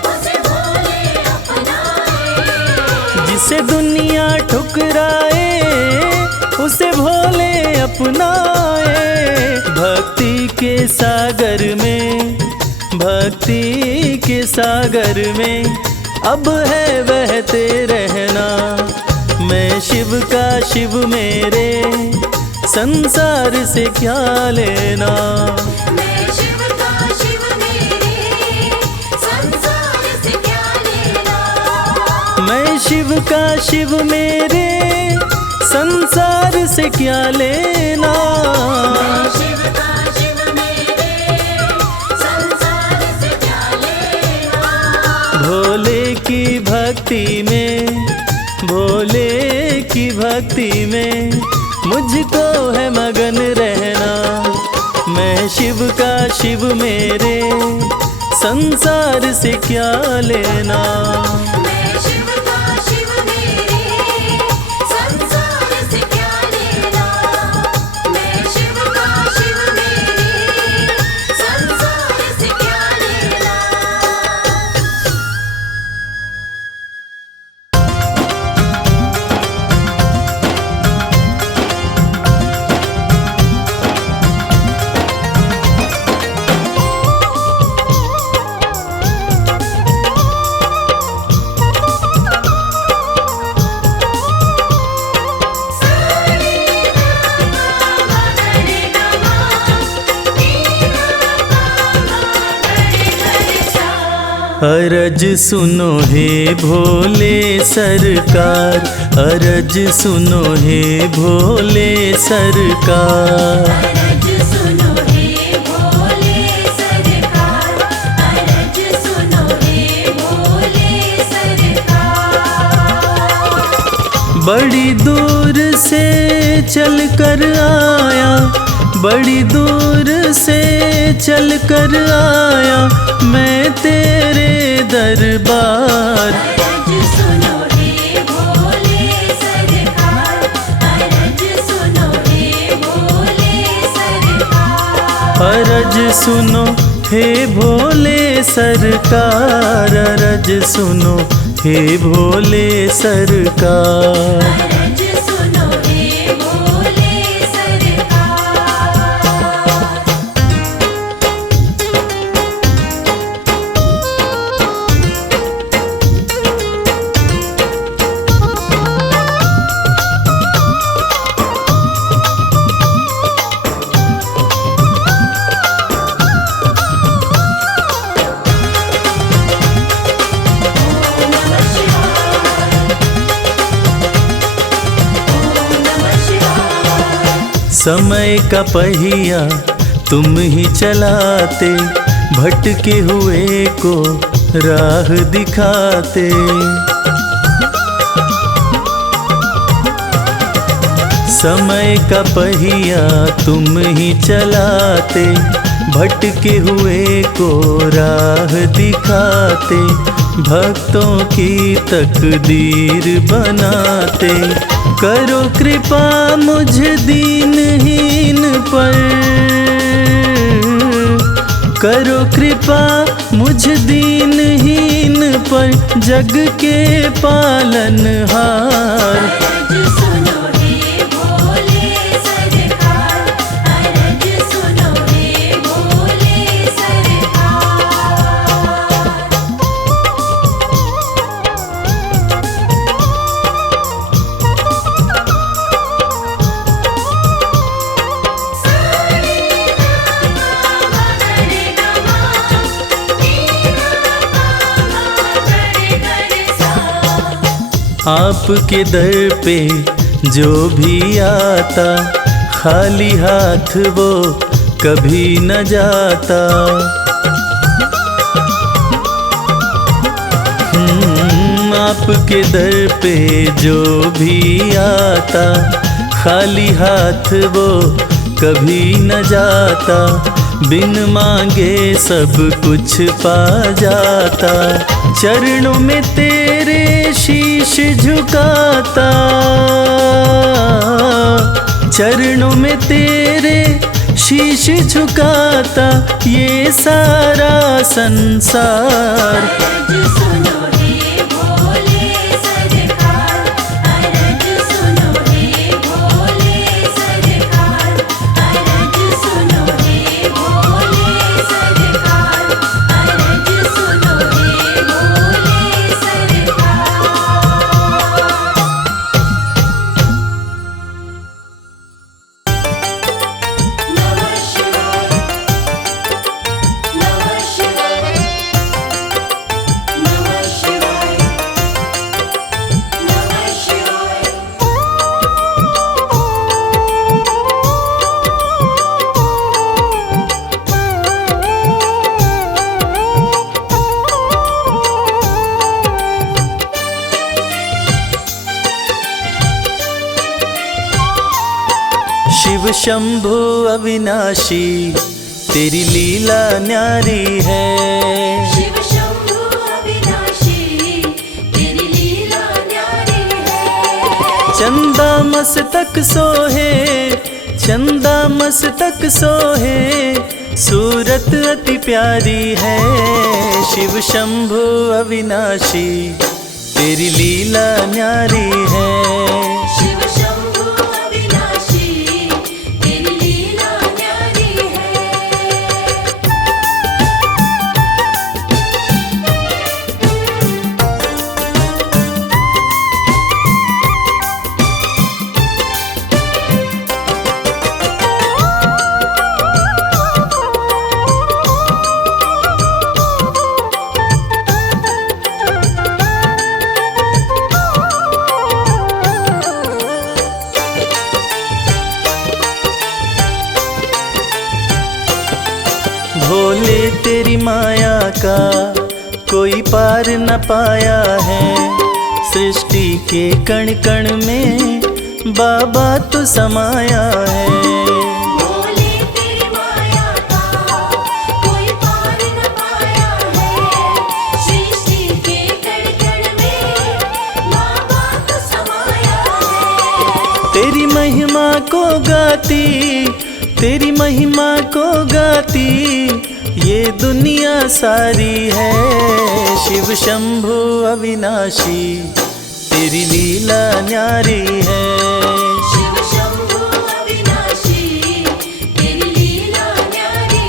उसे भोले अपनाए। जिसे दुनिया ठुकराए उसे भोले अपनाए। भक्ति के सागर में, भक्ति के सागर में अब है बहते रहना। मैं शिव का शिव मेरे, संसार से क्या लेना। मैं शिव का शिव मेरे, संसार से क्या लेना। मैं शिव का शिव मेरे, संसार से क्या लेना। मैं शिव का शिव मेरे, संसार से क्या लेना। भोले की भक्ति में, भोले की भक्ति में मुझको है मगन रहना। मैं शिव का शिव मेरे, संसार से क्या लेना। मैं शिव का शिव मेरे, संसार से क्या लेना। मैं शिव का शिव मेरे, संसार से क्या लेना। अरज सुनो हे भोले सरकार, अरज सुनो हे भोले सरकार। अरज सुनो हे भोले सरकार, अरज सुनो हे भोले सरकार। बड़ी दूर से चल कर आया, बड़ी दूर से चल कर आया मैं तेरे दरबार। अरज सुनो अरज सुनो हे भोले सरकार, अरज सुनो हे भोले सरकार। अरज सुनो हे भोले सरकार। समय का पहिया तुम ही चलाते, भटके हुए को राह दिखाते। समय का पहिया तुम ही चलाते, भटके हुए को राह दिखाते। भक्तों की तकदीर बनाते, करो कृपा मुझ दीनहीन पर, करो कृपा मुझ दीनहीन पर, जग के पालनहार। अरज सुनो हे भोले सरकार। अरज सुनो हे भोले सरकार। आपके दर पे जो भी आता, खाली हाथ वो कभी न जाता। आपके दर पे जो भी आता, खाली हाथ वो कभी न जाता। बिन मांगे सब कुछ पा जाता, चरणों में तेरे शीश झुकाता। चरणों में तेरे शीश झुकाता, ये सारा संसार। अरज सुनो हे भोले सरकार। अरज सुनो हे भोले सरकार। अरज सुनो हे भोले सरकार। अरज सुनो हे भोले सरकार। नमः शिवाय। नमः शिवाय। नमः शिवाय। नमः शिवाय। शिव शंभु अविनाशी तेरी लीला न्यारी है। शिव शंभु अविनाशी तेरी लीला न्यारी है। चंदा मस्तक सोहे, चंदा मस्तक सोहे, सूरत अति प्यारी है। शिव शंभु अविनाशी तेरी लीला न्यारी है। शिव शंभु अविनाशी तेरी लीला न्यारी है। भोले तेरी माया का कोई पार न पाया है। सृष्टि के कण कण में बाबा तू समाया है। भोले तेरी माया का कोई पार न पाया है। सृष्टि के कण कण में बाबा तू समाया है। तेरी महिमा को गाती, तेरी महिमा को गाती ये दुनिया सारी है। शिव शंभु अविनाशी तेरी लीला न्यारी है। शिव शंभु अविनाशी तेरी लीला न्यारी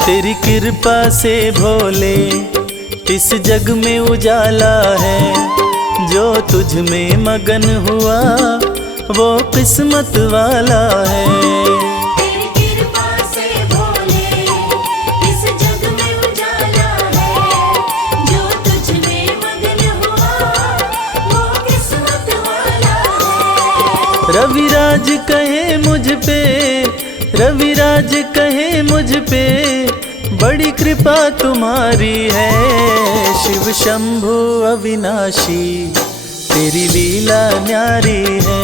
तेरी कृपा से भोले इस जग में उजाला है। जो तुझ में मगन हुआ वो किस्मत वाला है। तेरी कृपा से भोले इस जग में उजाला है। जो तुझ में मगन हुआ वो किस्मत वाला है। रविराज कहे मुझ पे, रविराज कहे मुझ पे बड़ी कृपा तुम्हारी है। शिव शंभु अविनाशी तेरी लीला न्यारी है।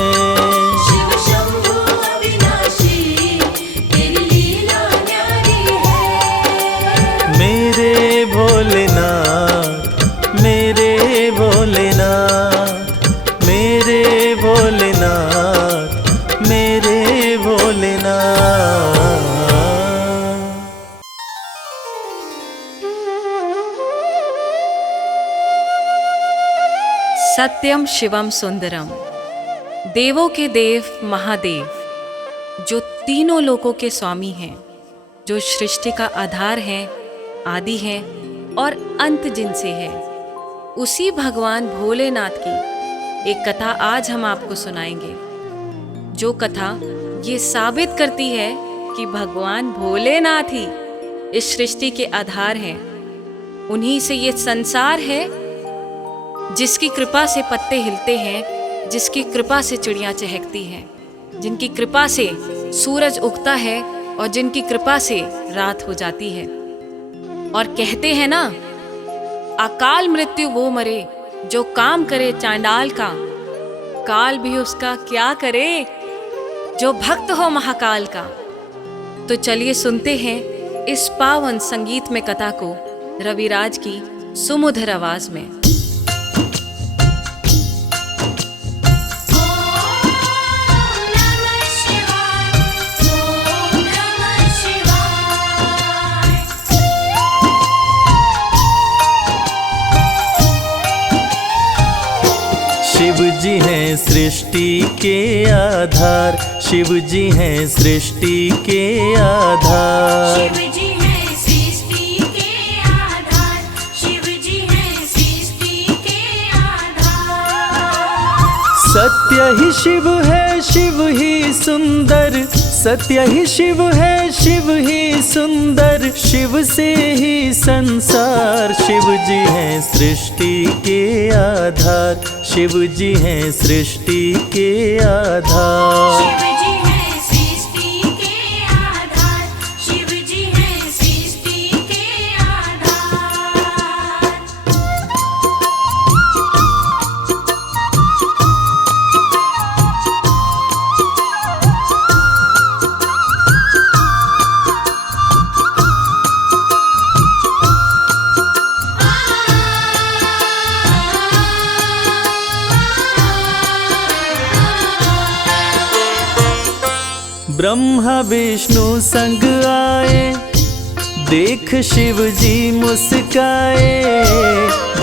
शिव शंभु अविनाशी तेरी लीला न्यारी है। मेरे भोलेनाथ, मेरे भोलेनाथ, मेरे भोलेनाथ, मेरे भोलेनाथ। सत्यम शिवम सुंदरम, देवों के देव महादेव, जो तीनों लोकों के स्वामी हैं, जो सृष्टि का आधार हैं, आदि हैं और अंत जिनसे है, उसी भगवान भोलेनाथ की एक कथा आज हम आपको सुनाएंगे। जो कथा ये साबित करती है कि भगवान भोलेनाथ ही इस सृष्टि के आधार हैं। उन्हीं से ये संसार है, जिसकी कृपा से पत्ते हिलते हैं, जिसकी कृपा से चिड़ियाँ चहकती हैं, जिनकी कृपा से सूरज उगता है और जिनकी कृपा से रात हो जाती है। और कहते हैं ना, अकाल मृत्यु वो मरे जो काम करे चांडाल का, काल भी उसका क्या करे जो भक्त हो महाकाल का। तो चलिए सुनते हैं इस पावन संगीत में कथा को रविराज की सुमधुर आवाज में। शिव जी हैं सृष्टि के आधार, शिव जी हैं सृष्टि के आधार। शिव जी हैं सृष्टि के आधार। शिव जी हैं सृष्टि के आधार। सत्य ही शिव है, शिव ही सुंदर, सत्य ही शिव है, शिव ही सुंदर, शिव से ही संसार। शिव जी हैं सृष्टि के आधार, शिव जी हैं सृष्टि के आधार। शिव जी हैं सृष्टि के आधार। शिव जी हैं सृष्टि के आधार। ब्रह्मा विष्णु संग आए, देख शिव जी मुस्काए।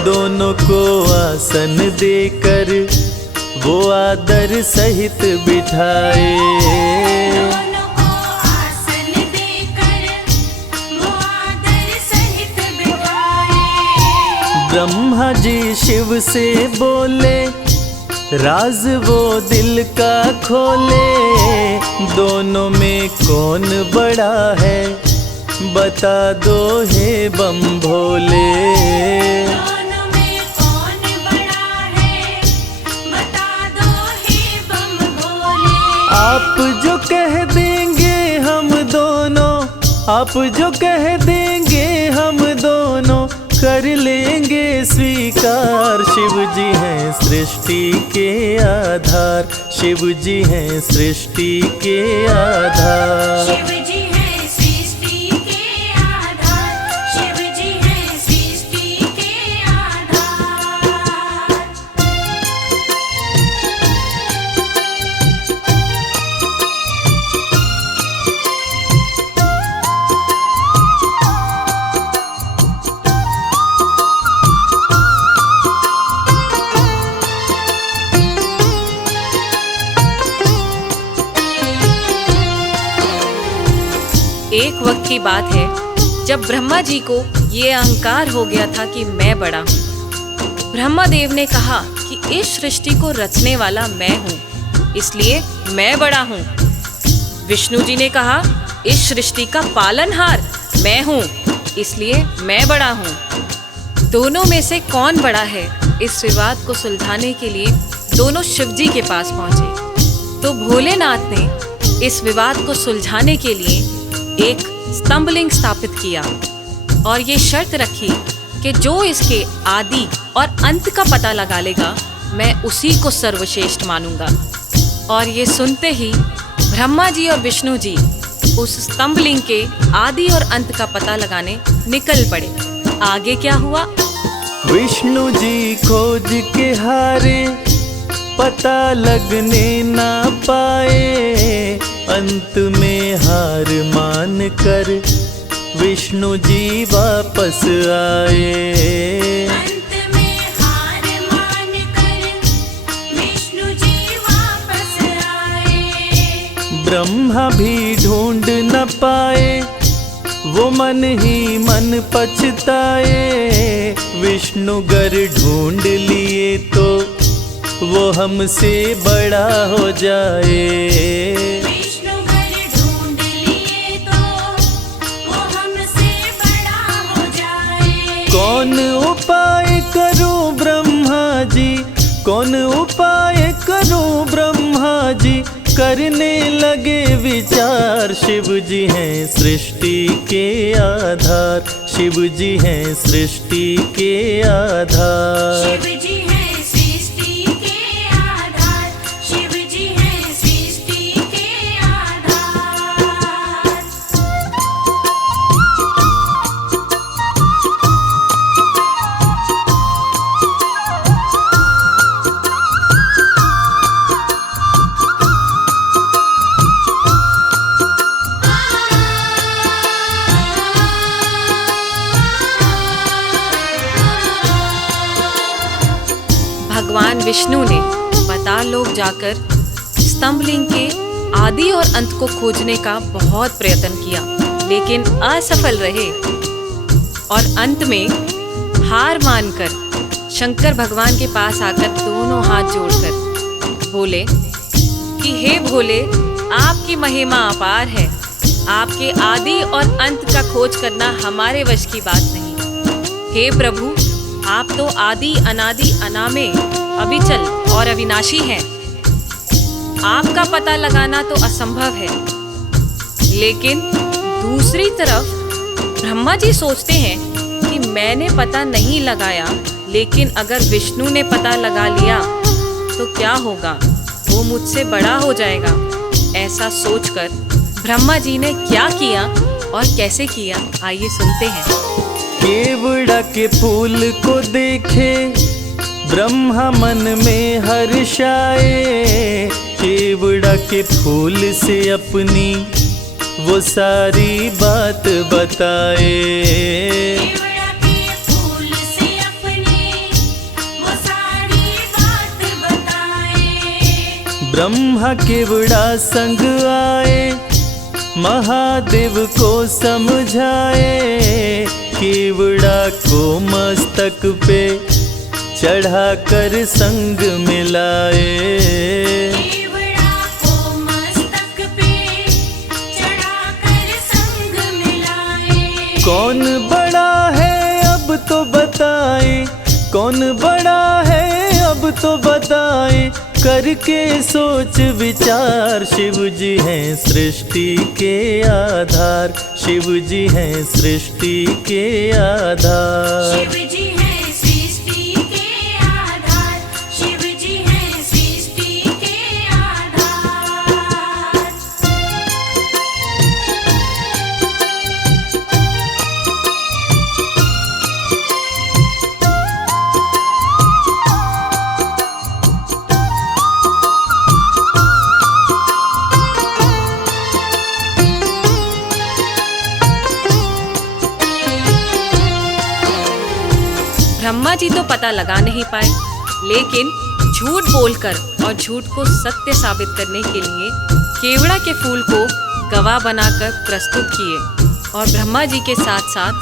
दोनों को आसन देकर वो आदर सहित बिठाए। दोनों को आसन देकर वो आदर सहित बिठाए। ब्रह्मा जी शिव से बोले, राज वो दिल का खोले। दोनों में कौन बड़ा है, बता दो हे बम भोले। दोनों में कौन बड़ा है, बता दो हे बम भोले। आप जो कह देंगे हम दोनों, आप जो कह देंगे हम दोनों, कर लेंगे स्वीकार। शिव जी हैं सृष्टि के आधार, शिव जी हैं सृष्टि के आधार। शिव जी हैं सृष्टि के आधार, शिव जी हैं सृष्टि के आधार। एक वक्त की बात है जब ब्रह्मा जी को ये अहंकार हो गया था कि मैं बड़ा हूँ। ब्रह्मा देव ने कहा कि इस सृष्टि को रचने वाला मैं हूँ, इसलिए मैं बड़ा हूँ। विष्णु जी ने कहा इस सृष्टि का पालनहार मैं हूँ, इसलिए मैं बड़ा हूँ। दोनों में से कौन बड़ा है, इस विवाद को सुलझाने के लिए दोनों शिव जी के पास पहुंचे। तो भोलेनाथ ने इस विवाद को सुलझाने के लिए एक स्तंभलिंग स्थापित किया और ये शर्त रखी कि जो इसके आदि और अंत का पता लगा लेगा, मैं उसी को सर्वश्रेष्ठ मानूंगा। और ये सुनते ही ब्रह्मा जी और विष्णु जी उस स्तंभलिंग के आदि और अंत का पता लगाने निकल पड़े। आगे क्या हुआ? विष्णु जी खोज के हारे, पता लगने ना पाए। अंत में हार मान कर विष्णु जी वापस आए। अंत में हार मान कर विष्णु जी वापस आए। ब्रह्मा भी ढूंढ न पाए, वो मन ही मन पछताए। विष्णु गर ढूंढ लिए तो वो हमसे बड़ा हो जाए। विष्णु घर ढूंढ लिए तो वो हमसे बड़ा हो जाए। कौन उपाय करूं ब्रह्मा जी, कौन उपाय करूं ब्रह्मा जी, करने लगे विचार। शिव जी हैं सृष्टि के आधार, शिव जी हैं सृष्टि के आधार। शिव जी हैं सृष्टि के आधार, शिव जी हैं सृष्टि के आधार। भगवान विष्णु ने पाताल लोक जाकर स्तंभलिंग के आदि और अंत को खोजने का बहुत प्रयत्न किया, लेकिन असफल रहे। और अंत में हार मानकर शंकर भगवान के पास आकर दोनों हाथ जोड़कर बोले कि हे भोले, आपकी महिमा अपार है, आपके आदि और अंत का खोज करना हमारे वश की बात नहीं। हे प्रभु, आप तो आदि अनादि अनामे, अविचल और अविनाशी हैं। आपका पता लगाना तो असंभव है। लेकिन दूसरी तरफ ब्रह्मा जी सोचते हैं कि मैंने पता नहीं लगाया, लेकिन अगर विष्णु ने पता लगा लिया तो क्या होगा, वो मुझसे बड़ा हो जाएगा। ऐसा सोचकर ब्रह्मा जी ने क्या किया और कैसे किया, आइए सुनते हैं। केवड़ा के फूल को देखे ब्रह्मा मन में हर्षाए। केवड़ा के फूल से अपनी वो सारी बात बताए। केवड़ा के फूल से अपनी वो सारी बात बताए। ब्रह्मा केवड़ा संग आए, महादेव को समझाए। केवड़ा को मस्तक पे चढ़ाकर संग मिलाए। केवड़ा को मस्तक पे चढ़ाकर संग मिलाए। कौन बड़ा है अब तो बताए, कौन बड़ा है अब तो बताए। करके सोच विचार, शिव जी हैं सृष्टि के आधार, शिव जी हैं सृष्टि के आधार। शिव जी हैं सृष्टि के आधार, शिव जी हैं सृष्टि के आधार। ब्रह्मा जी तो पता लगा नहीं पाए, लेकिन झूठ बोलकर और झूठ को सत्य साबित करने के लिए केवड़ा के फूल को गवाह बनाकर प्रस्तुत किए। और ब्रह्मा जी के साथ साथ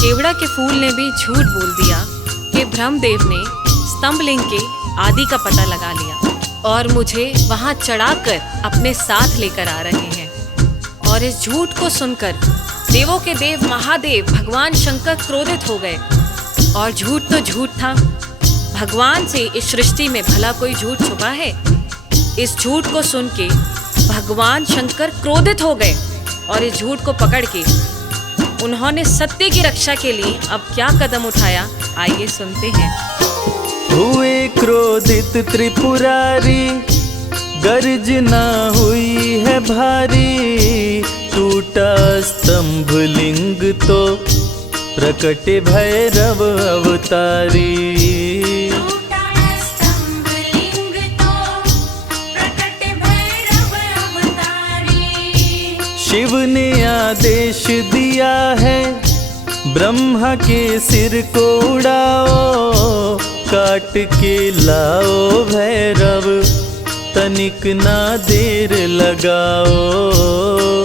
केवड़ा के फूल ने भी झूठ बोल दिया कि ब्रह्मदेव ने स्तंभलिंग के आदि का पता लगा लिया और मुझे वहां चढ़ाकर अपने साथ लेकर आ रहे हैं। और इस झूठ को सुनकर देवों के देव महादेव भगवान शंकर क्रोधित हो गए। और झूठ तो झूठ था, भगवान से इस सृष्टि में भला कोई झूठ छुपा है? इस झूठ को सुन के भगवान शंकर क्रोधित हो गए और इस झूठ को पकड़ के उन्होंने सत्य की रक्षा के लिए अब क्या कदम उठाया, आइए सुनते हैं। हुए क्रोधित त्रिपुरारी, गर्जना हुई है भारी, टूटा स्तंभ लिंग तो प्रकट भैरव अवतारी। टूटा स्तंभ लिंग तो प्रकट भैरव अवतारी। शिव ने आदेश दिया है, ब्रह्मा के सिर को उड़ाओ, काट के लाओ भैरव, तनिक ना देर लगाओ।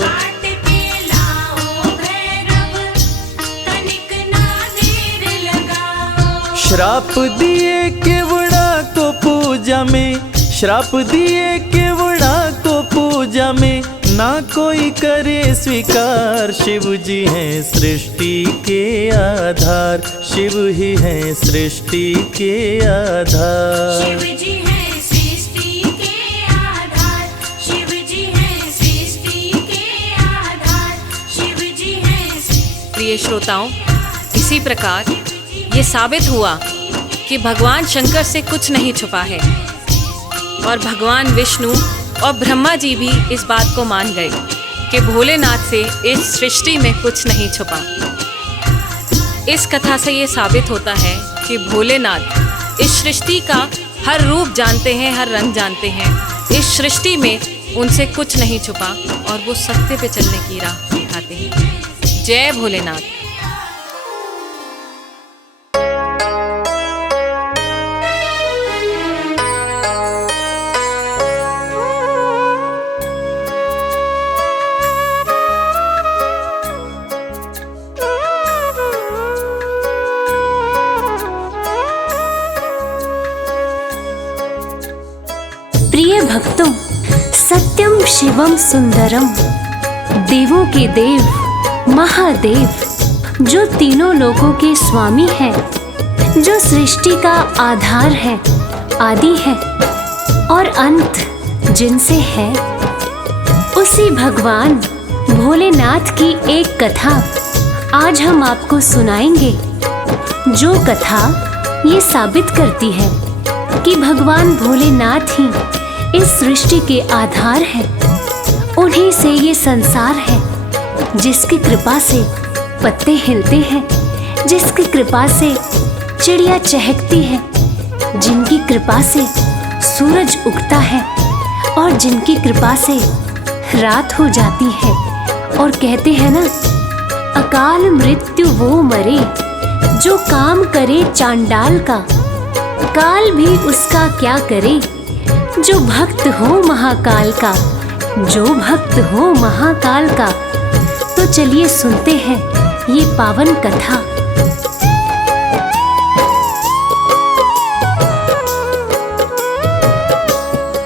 काट के लाओ भैरव, तनिक ना देर लगाओ। श्राप दिए केवड़ा को पूजा में, श्राप दिए केवड़ा को पूजा में, ना कोई करे स्वीकार। शिव जी हैं सृष्टि के आधार, शिव ही हैं सृष्टि के आधार। शिव जी हैं सृष्टि के आधार, शिव जी हैं सृष्टि के आधार, शिव जी हैं सृष्टि। प्रिय श्रोताओं, इसी प्रकार ये साबित हुआ कि भगवान शंकर से कुछ नहीं छुपा है और भगवान विष्णु और ब्रह्मा जी भी इस बात को मान गए कि भोलेनाथ से इस सृष्टि में कुछ नहीं छुपा। इस कथा से ये साबित होता है कि भोलेनाथ इस सृष्टि का हर रूप जानते हैं, हर रंग जानते हैं। इस सृष्टि में उनसे कुछ नहीं छुपा और वो सत्य पे चलने की राह दिखाते हैं। जय भोलेनाथ। प्रिय भक्तों, सत्यम शिवम सुंदरम, देवों के देव महादेव जो तीनों लोकों के स्वामी हैं, जो सृष्टि का आधार है, आदि है और अंत जिनसे है, उसी भगवान भोलेनाथ की एक कथा आज हम आपको सुनाएंगे, जो कथा ये साबित करती है कि भगवान भोलेनाथ ही इस सृष्टि के आधार है। उन्हीं से ये संसार है, जिसकी कृपा से पत्ते हिलते हैं, जिसकी कृपा से चिड़िया चहकती है, जिनकी कृपा से सूरज उगता है और जिनकी कृपा से रात हो जाती है। और कहते हैं ना, अकाल मृत्यु वो मरे जो काम करे चांडाल का, काल भी उसका क्या करे जो भक्त हो महाकाल का, जो भक्त हो महाकाल का। तो चलिए सुनते हैं ये पावन कथा।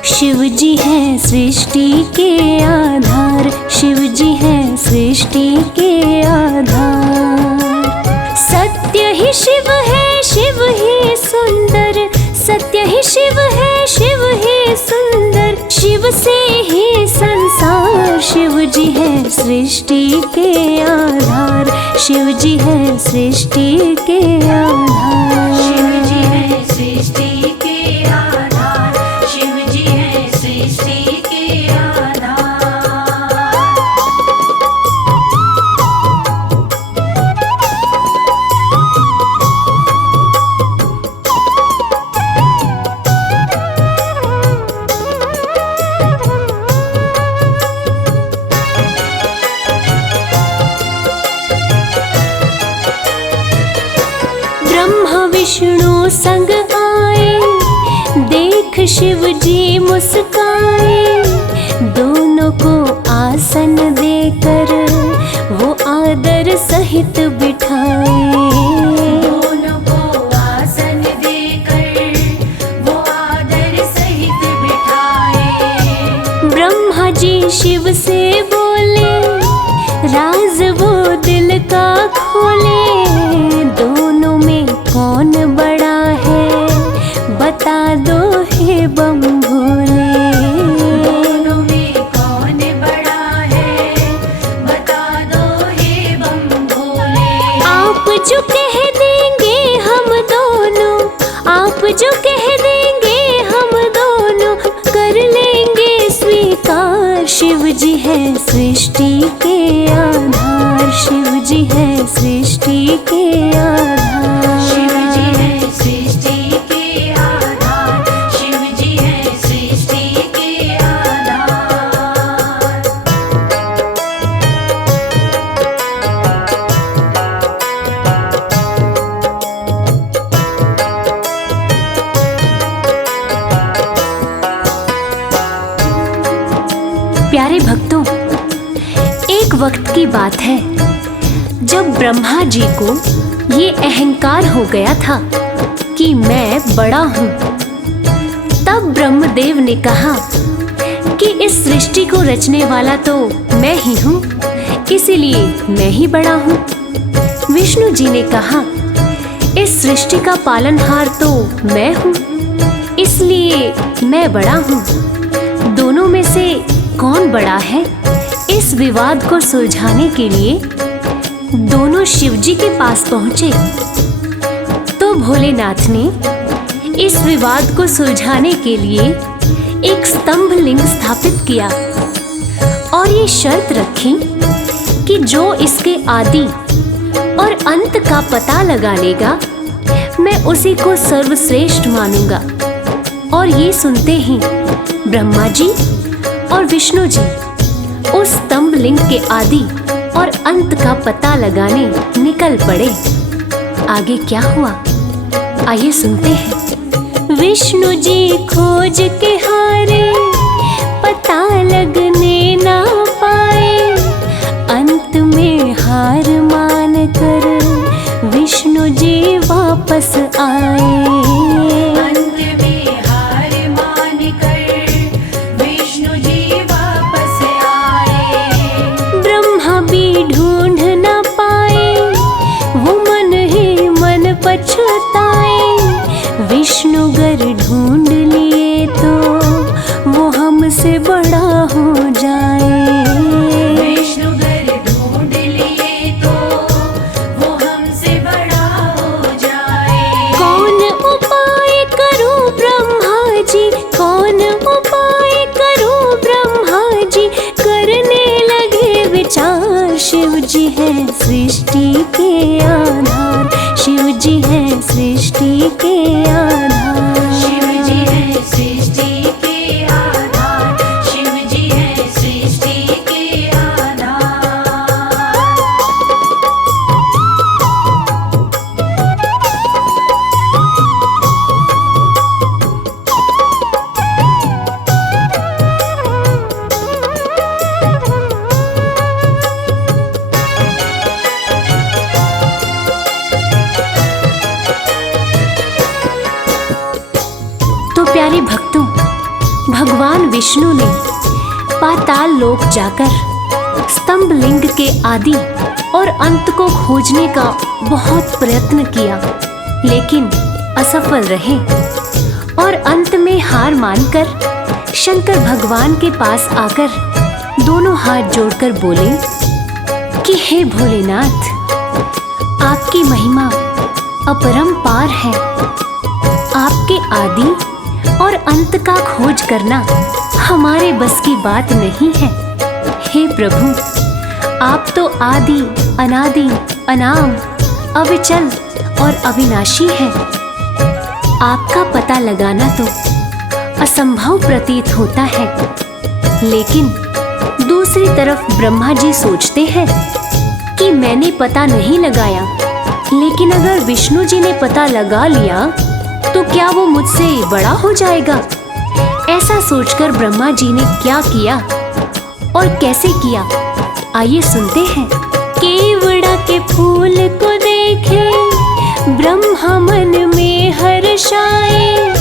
शिव जी हैं सृष्टि के आधार, शिव जी हैं सृष्टि के आधार। सत्य ही शिव है, शिव ही सुंदर, सत्य ही शिव है, शिव ही सुंदर। शिव से ही संसार, शिव जी है सृष्टि के आधार, शिव जी है सृष्टि के आधार। शिव जी हैं सृष्टि के आधार, शिव जी हैं सृष्टि के आधार। विष्णु संग आए, देख शिव जी मुस्काए। दोनों को आसन देकर वो आदर सहित बिठाए। दोनों को आसन देकर वो आदर सहित बिठाए। ब्रह्मा जी शिव से बोले, राज वो दिल का खोले। दोनों में कौन बड़ा है, बता दो हे बम भोले। दोनों में कौन बड़ा है, बता दो हे बम भोले। आप जो कह देंगे हम दोनों, आप जो कह देंगे हम दोनों, कर लेंगे स्वीकार। शिव जी है सृष्टि के आधार, शिव जी है सृष्टि के आधार। शिव जी है सृष्टि के आधार, शिव जी है सृष्टि के आधार। प्यारे भक्तों, एक वक्त की बात है जब ब्रह्मा जी को ये अहंकार हो गया था कि मैं बड़ा हूँ। तब ब्रह्मदेव ने कहा कि इस सृष्टि को रचने वाला तो मैं ही हूँ, इसीलिए मैं ही बड़ा हूँ। विष्णु जी ने कहा, इस सृष्टि का पालनहार तो मैं हूँ, इसलिए मैं बड़ा हूँ। दोनों में से कौन बड़ा है, इस विवाद को सुलझाने के लिए दोनों शिव जी के पास पहुंचे। तो भोलेनाथ ने इस विवाद को सुलझाने के लिए एक स्तंभ लिंग स्थापित किया और ये शर्त रखी कि जो इसके आदि और अंत का पता लगा लेगा, मैं उसी को सर्वश्रेष्ठ मानूंगा। और ये सुनते ही ब्रह्मा जी और विष्णु जी उस स्तंभ लिंग के आदि और अंत का पता लगाने निकल पड़े। आगे क्या हुआ, आइए सुनते हैं। विष्णु जी खोज के हारे, पता लगने ना पाए। अंत में हार मान कर विष्णु जी वापस आए। अंत में हार मान कर विष्णु जी वापस आए। ब्रह्मा भी ढूंढ ना पाए, वो मन ही मन पछताए। विष्णु गर ढूंढ लिए तो वो हमसे बड़ा हो जाए। विष्णु गर ढूंढ लिए तो वो हमसे बड़ा हो जाए। कौन उपाय करूं ब्रह्मा जी, कौन उपाय करूं ब्रह्मा जी, करने लगे विचार। शिव जी है सृष्टि के आधार, शिव जी है सृष्टि के आधार। शिव जी है सृष्टि के आधार, शिव जी है सृष्टि के आधार। तो प्यारे भक्तों, भगवान विष्णु ने पाताल लोक जाकर स्तंभ लिंग के आदि और अंत को खोजने का बहुत प्रयत्न किया, लेकिन असफल रहे। और अंत में हार मानकर शंकर भगवान के पास आकर दोनों हाथ जोड़कर बोले कि हे भोलेनाथ, आपकी महिमा अपरंपार है। आपके आदि और अंत का खोज करना हमारे बस की बात नहीं है। हे प्रभु, आप तो आदि अनादि अनाम अविचल और अविनाशी हैं। आपका पता लगाना तो असंभव प्रतीत होता है, लेकिन दूसरी तरफ ब्रह्मा जी सोचते हैं कि मैंने पता नहीं लगाया लेकिन अगर विष्णु जी ने पता लगा लिया तो क्या वो मुझसे बड़ा हो जाएगा? ऐसा सोचकर ब्रह्मा जी ने क्या किया और कैसे किया, आइए सुनते हैं। केवड़ा के फूल को देखे ब्रह्मा मन में हर्षाए,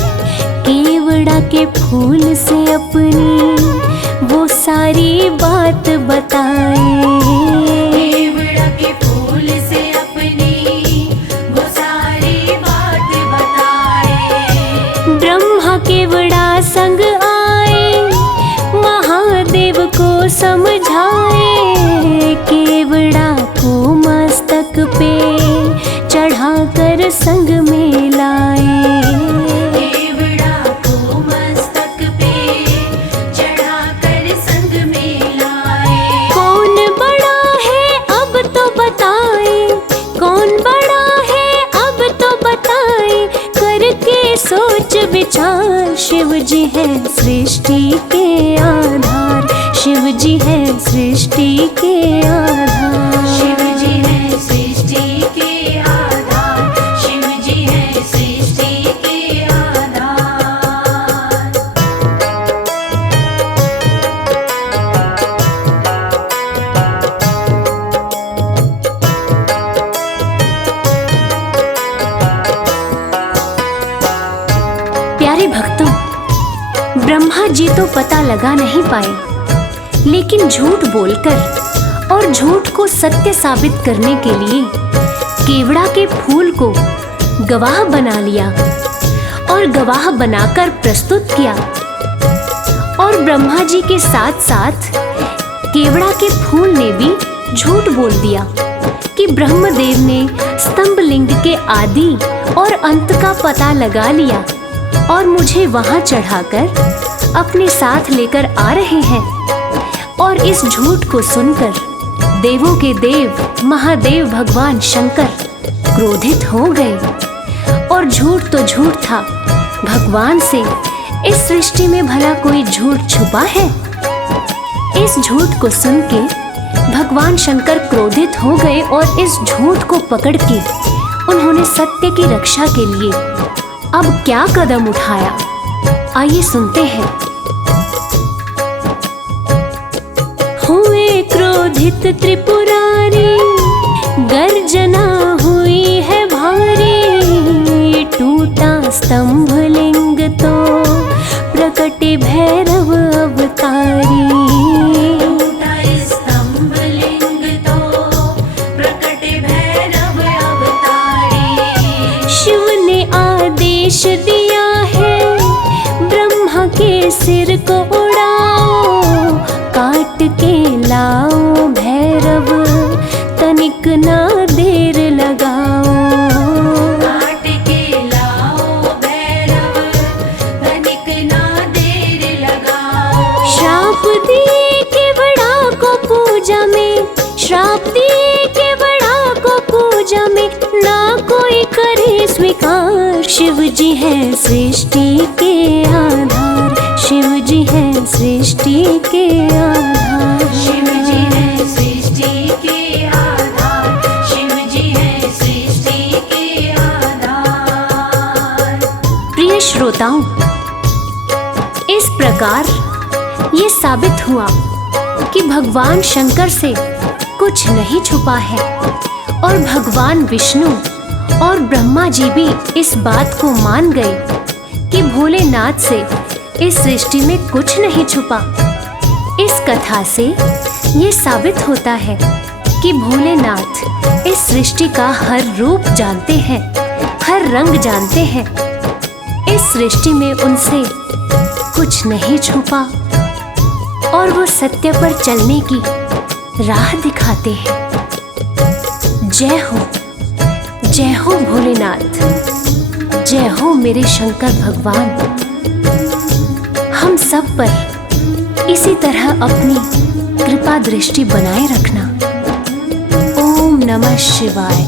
केवड़ा के फूल से अपनी वो सारी बात बताए। केवड़ा के फूल से अपनी वो सारी बात बताए। ब्रह्मा केवड़ा संग आए, महादेव को समझाए, केवड़ा को मस्तक पे चढ़ाकर संग में लाए। केवड़ा को मस्तक पे चढ़ाकर संग में लाए। कौन बड़ा है अब तो बताए, कौन बड़ा है अब तो बताए, करके सोच विचार। शिव जी है सृष्टि के आधार, शिव जी है सृष्टि के आधार। शिव जी है सृष्टि के आधार, शिव जी है सृष्टि के आधार। प्यारे भक्तों, ब्रह्मा जी तो पता लगा नहीं पाए, लेकिन झूठ बोलकर और झूठ को सत्य साबित करने के लिए केवड़ा के फूल को गवाह बना लिया और गवाह बनाकर प्रस्तुत किया। और ब्रह्मा जी के साथ साथ केवड़ा के फूल ने भी झूठ बोल दिया कि ब्रह्मदेव ने स्तंभ लिंग के आदि और अंत का पता लगा लिया और मुझे वहां चढ़ाकर अपने साथ लेकर आ रहे हैं। और इस झूठ को सुनकर देवों के देव महादेव भगवान शंकर क्रोधित हो गए। और झूठ तो झूठ था, भगवान से इस सृष्टि में भला कोई झूठ छुपा है? इस झूठ को सुन के भगवान शंकर क्रोधित हो गए और इस झूठ को पकड़ के उन्होंने सत्य की रक्षा के लिए अब क्या कदम उठाया, आइए सुनते हैं। हुए क्रोधित त्रिपुरारी, गर्जना हुई है भारी, टूटा स्तंभ लिंग तो प्रकटे भैरव अवतारी। टूटा स्तंभ लिंग तो प्रकटे भैरव अवतारी। शिव ने आदेश दिया है, ब्रह्मा के सिर को उड़ाओ, काट के लाओ भैरव, तनिक ना देर लगाओ। काट के लाओ भैरव, तनिक ना देर लगाओ। श्राप दिए केवड़ा को पूजा में, श्राप दिए केवड़ा को पूजा में, ना कोई करे स्वीकार। शिव जी है सृष्टि के आधार, शिव जी है सृष्टि के आधार। शिव जी है सृष्टि के आधार, शिव जी है सृष्टि के आधार। प्रिय श्रोताओं, इस प्रकार ये साबित हुआ कि भगवान शंकर से कुछ नहीं छुपा है और भगवान विष्णु और ब्रह्मा जी भी इस बात को मान गए कि भोलेनाथ से इस सृष्टि में कुछ नहीं छुपा। इस कथा से ये साबित होता है कि भोलेनाथ इस सृष्टि का हर रूप जानते हैं, हर रंग जानते हैं। इस सृष्टि में उनसे कुछ नहीं छुपा और वो सत्य पर चलने की राह दिखाते हैं। जय हो भोलेनाथ, जय हो मेरे शंकर भगवान। हम सब पर इसी तरह अपनी कृपा दृष्टि बनाए रखना। ओम नमः शिवाय।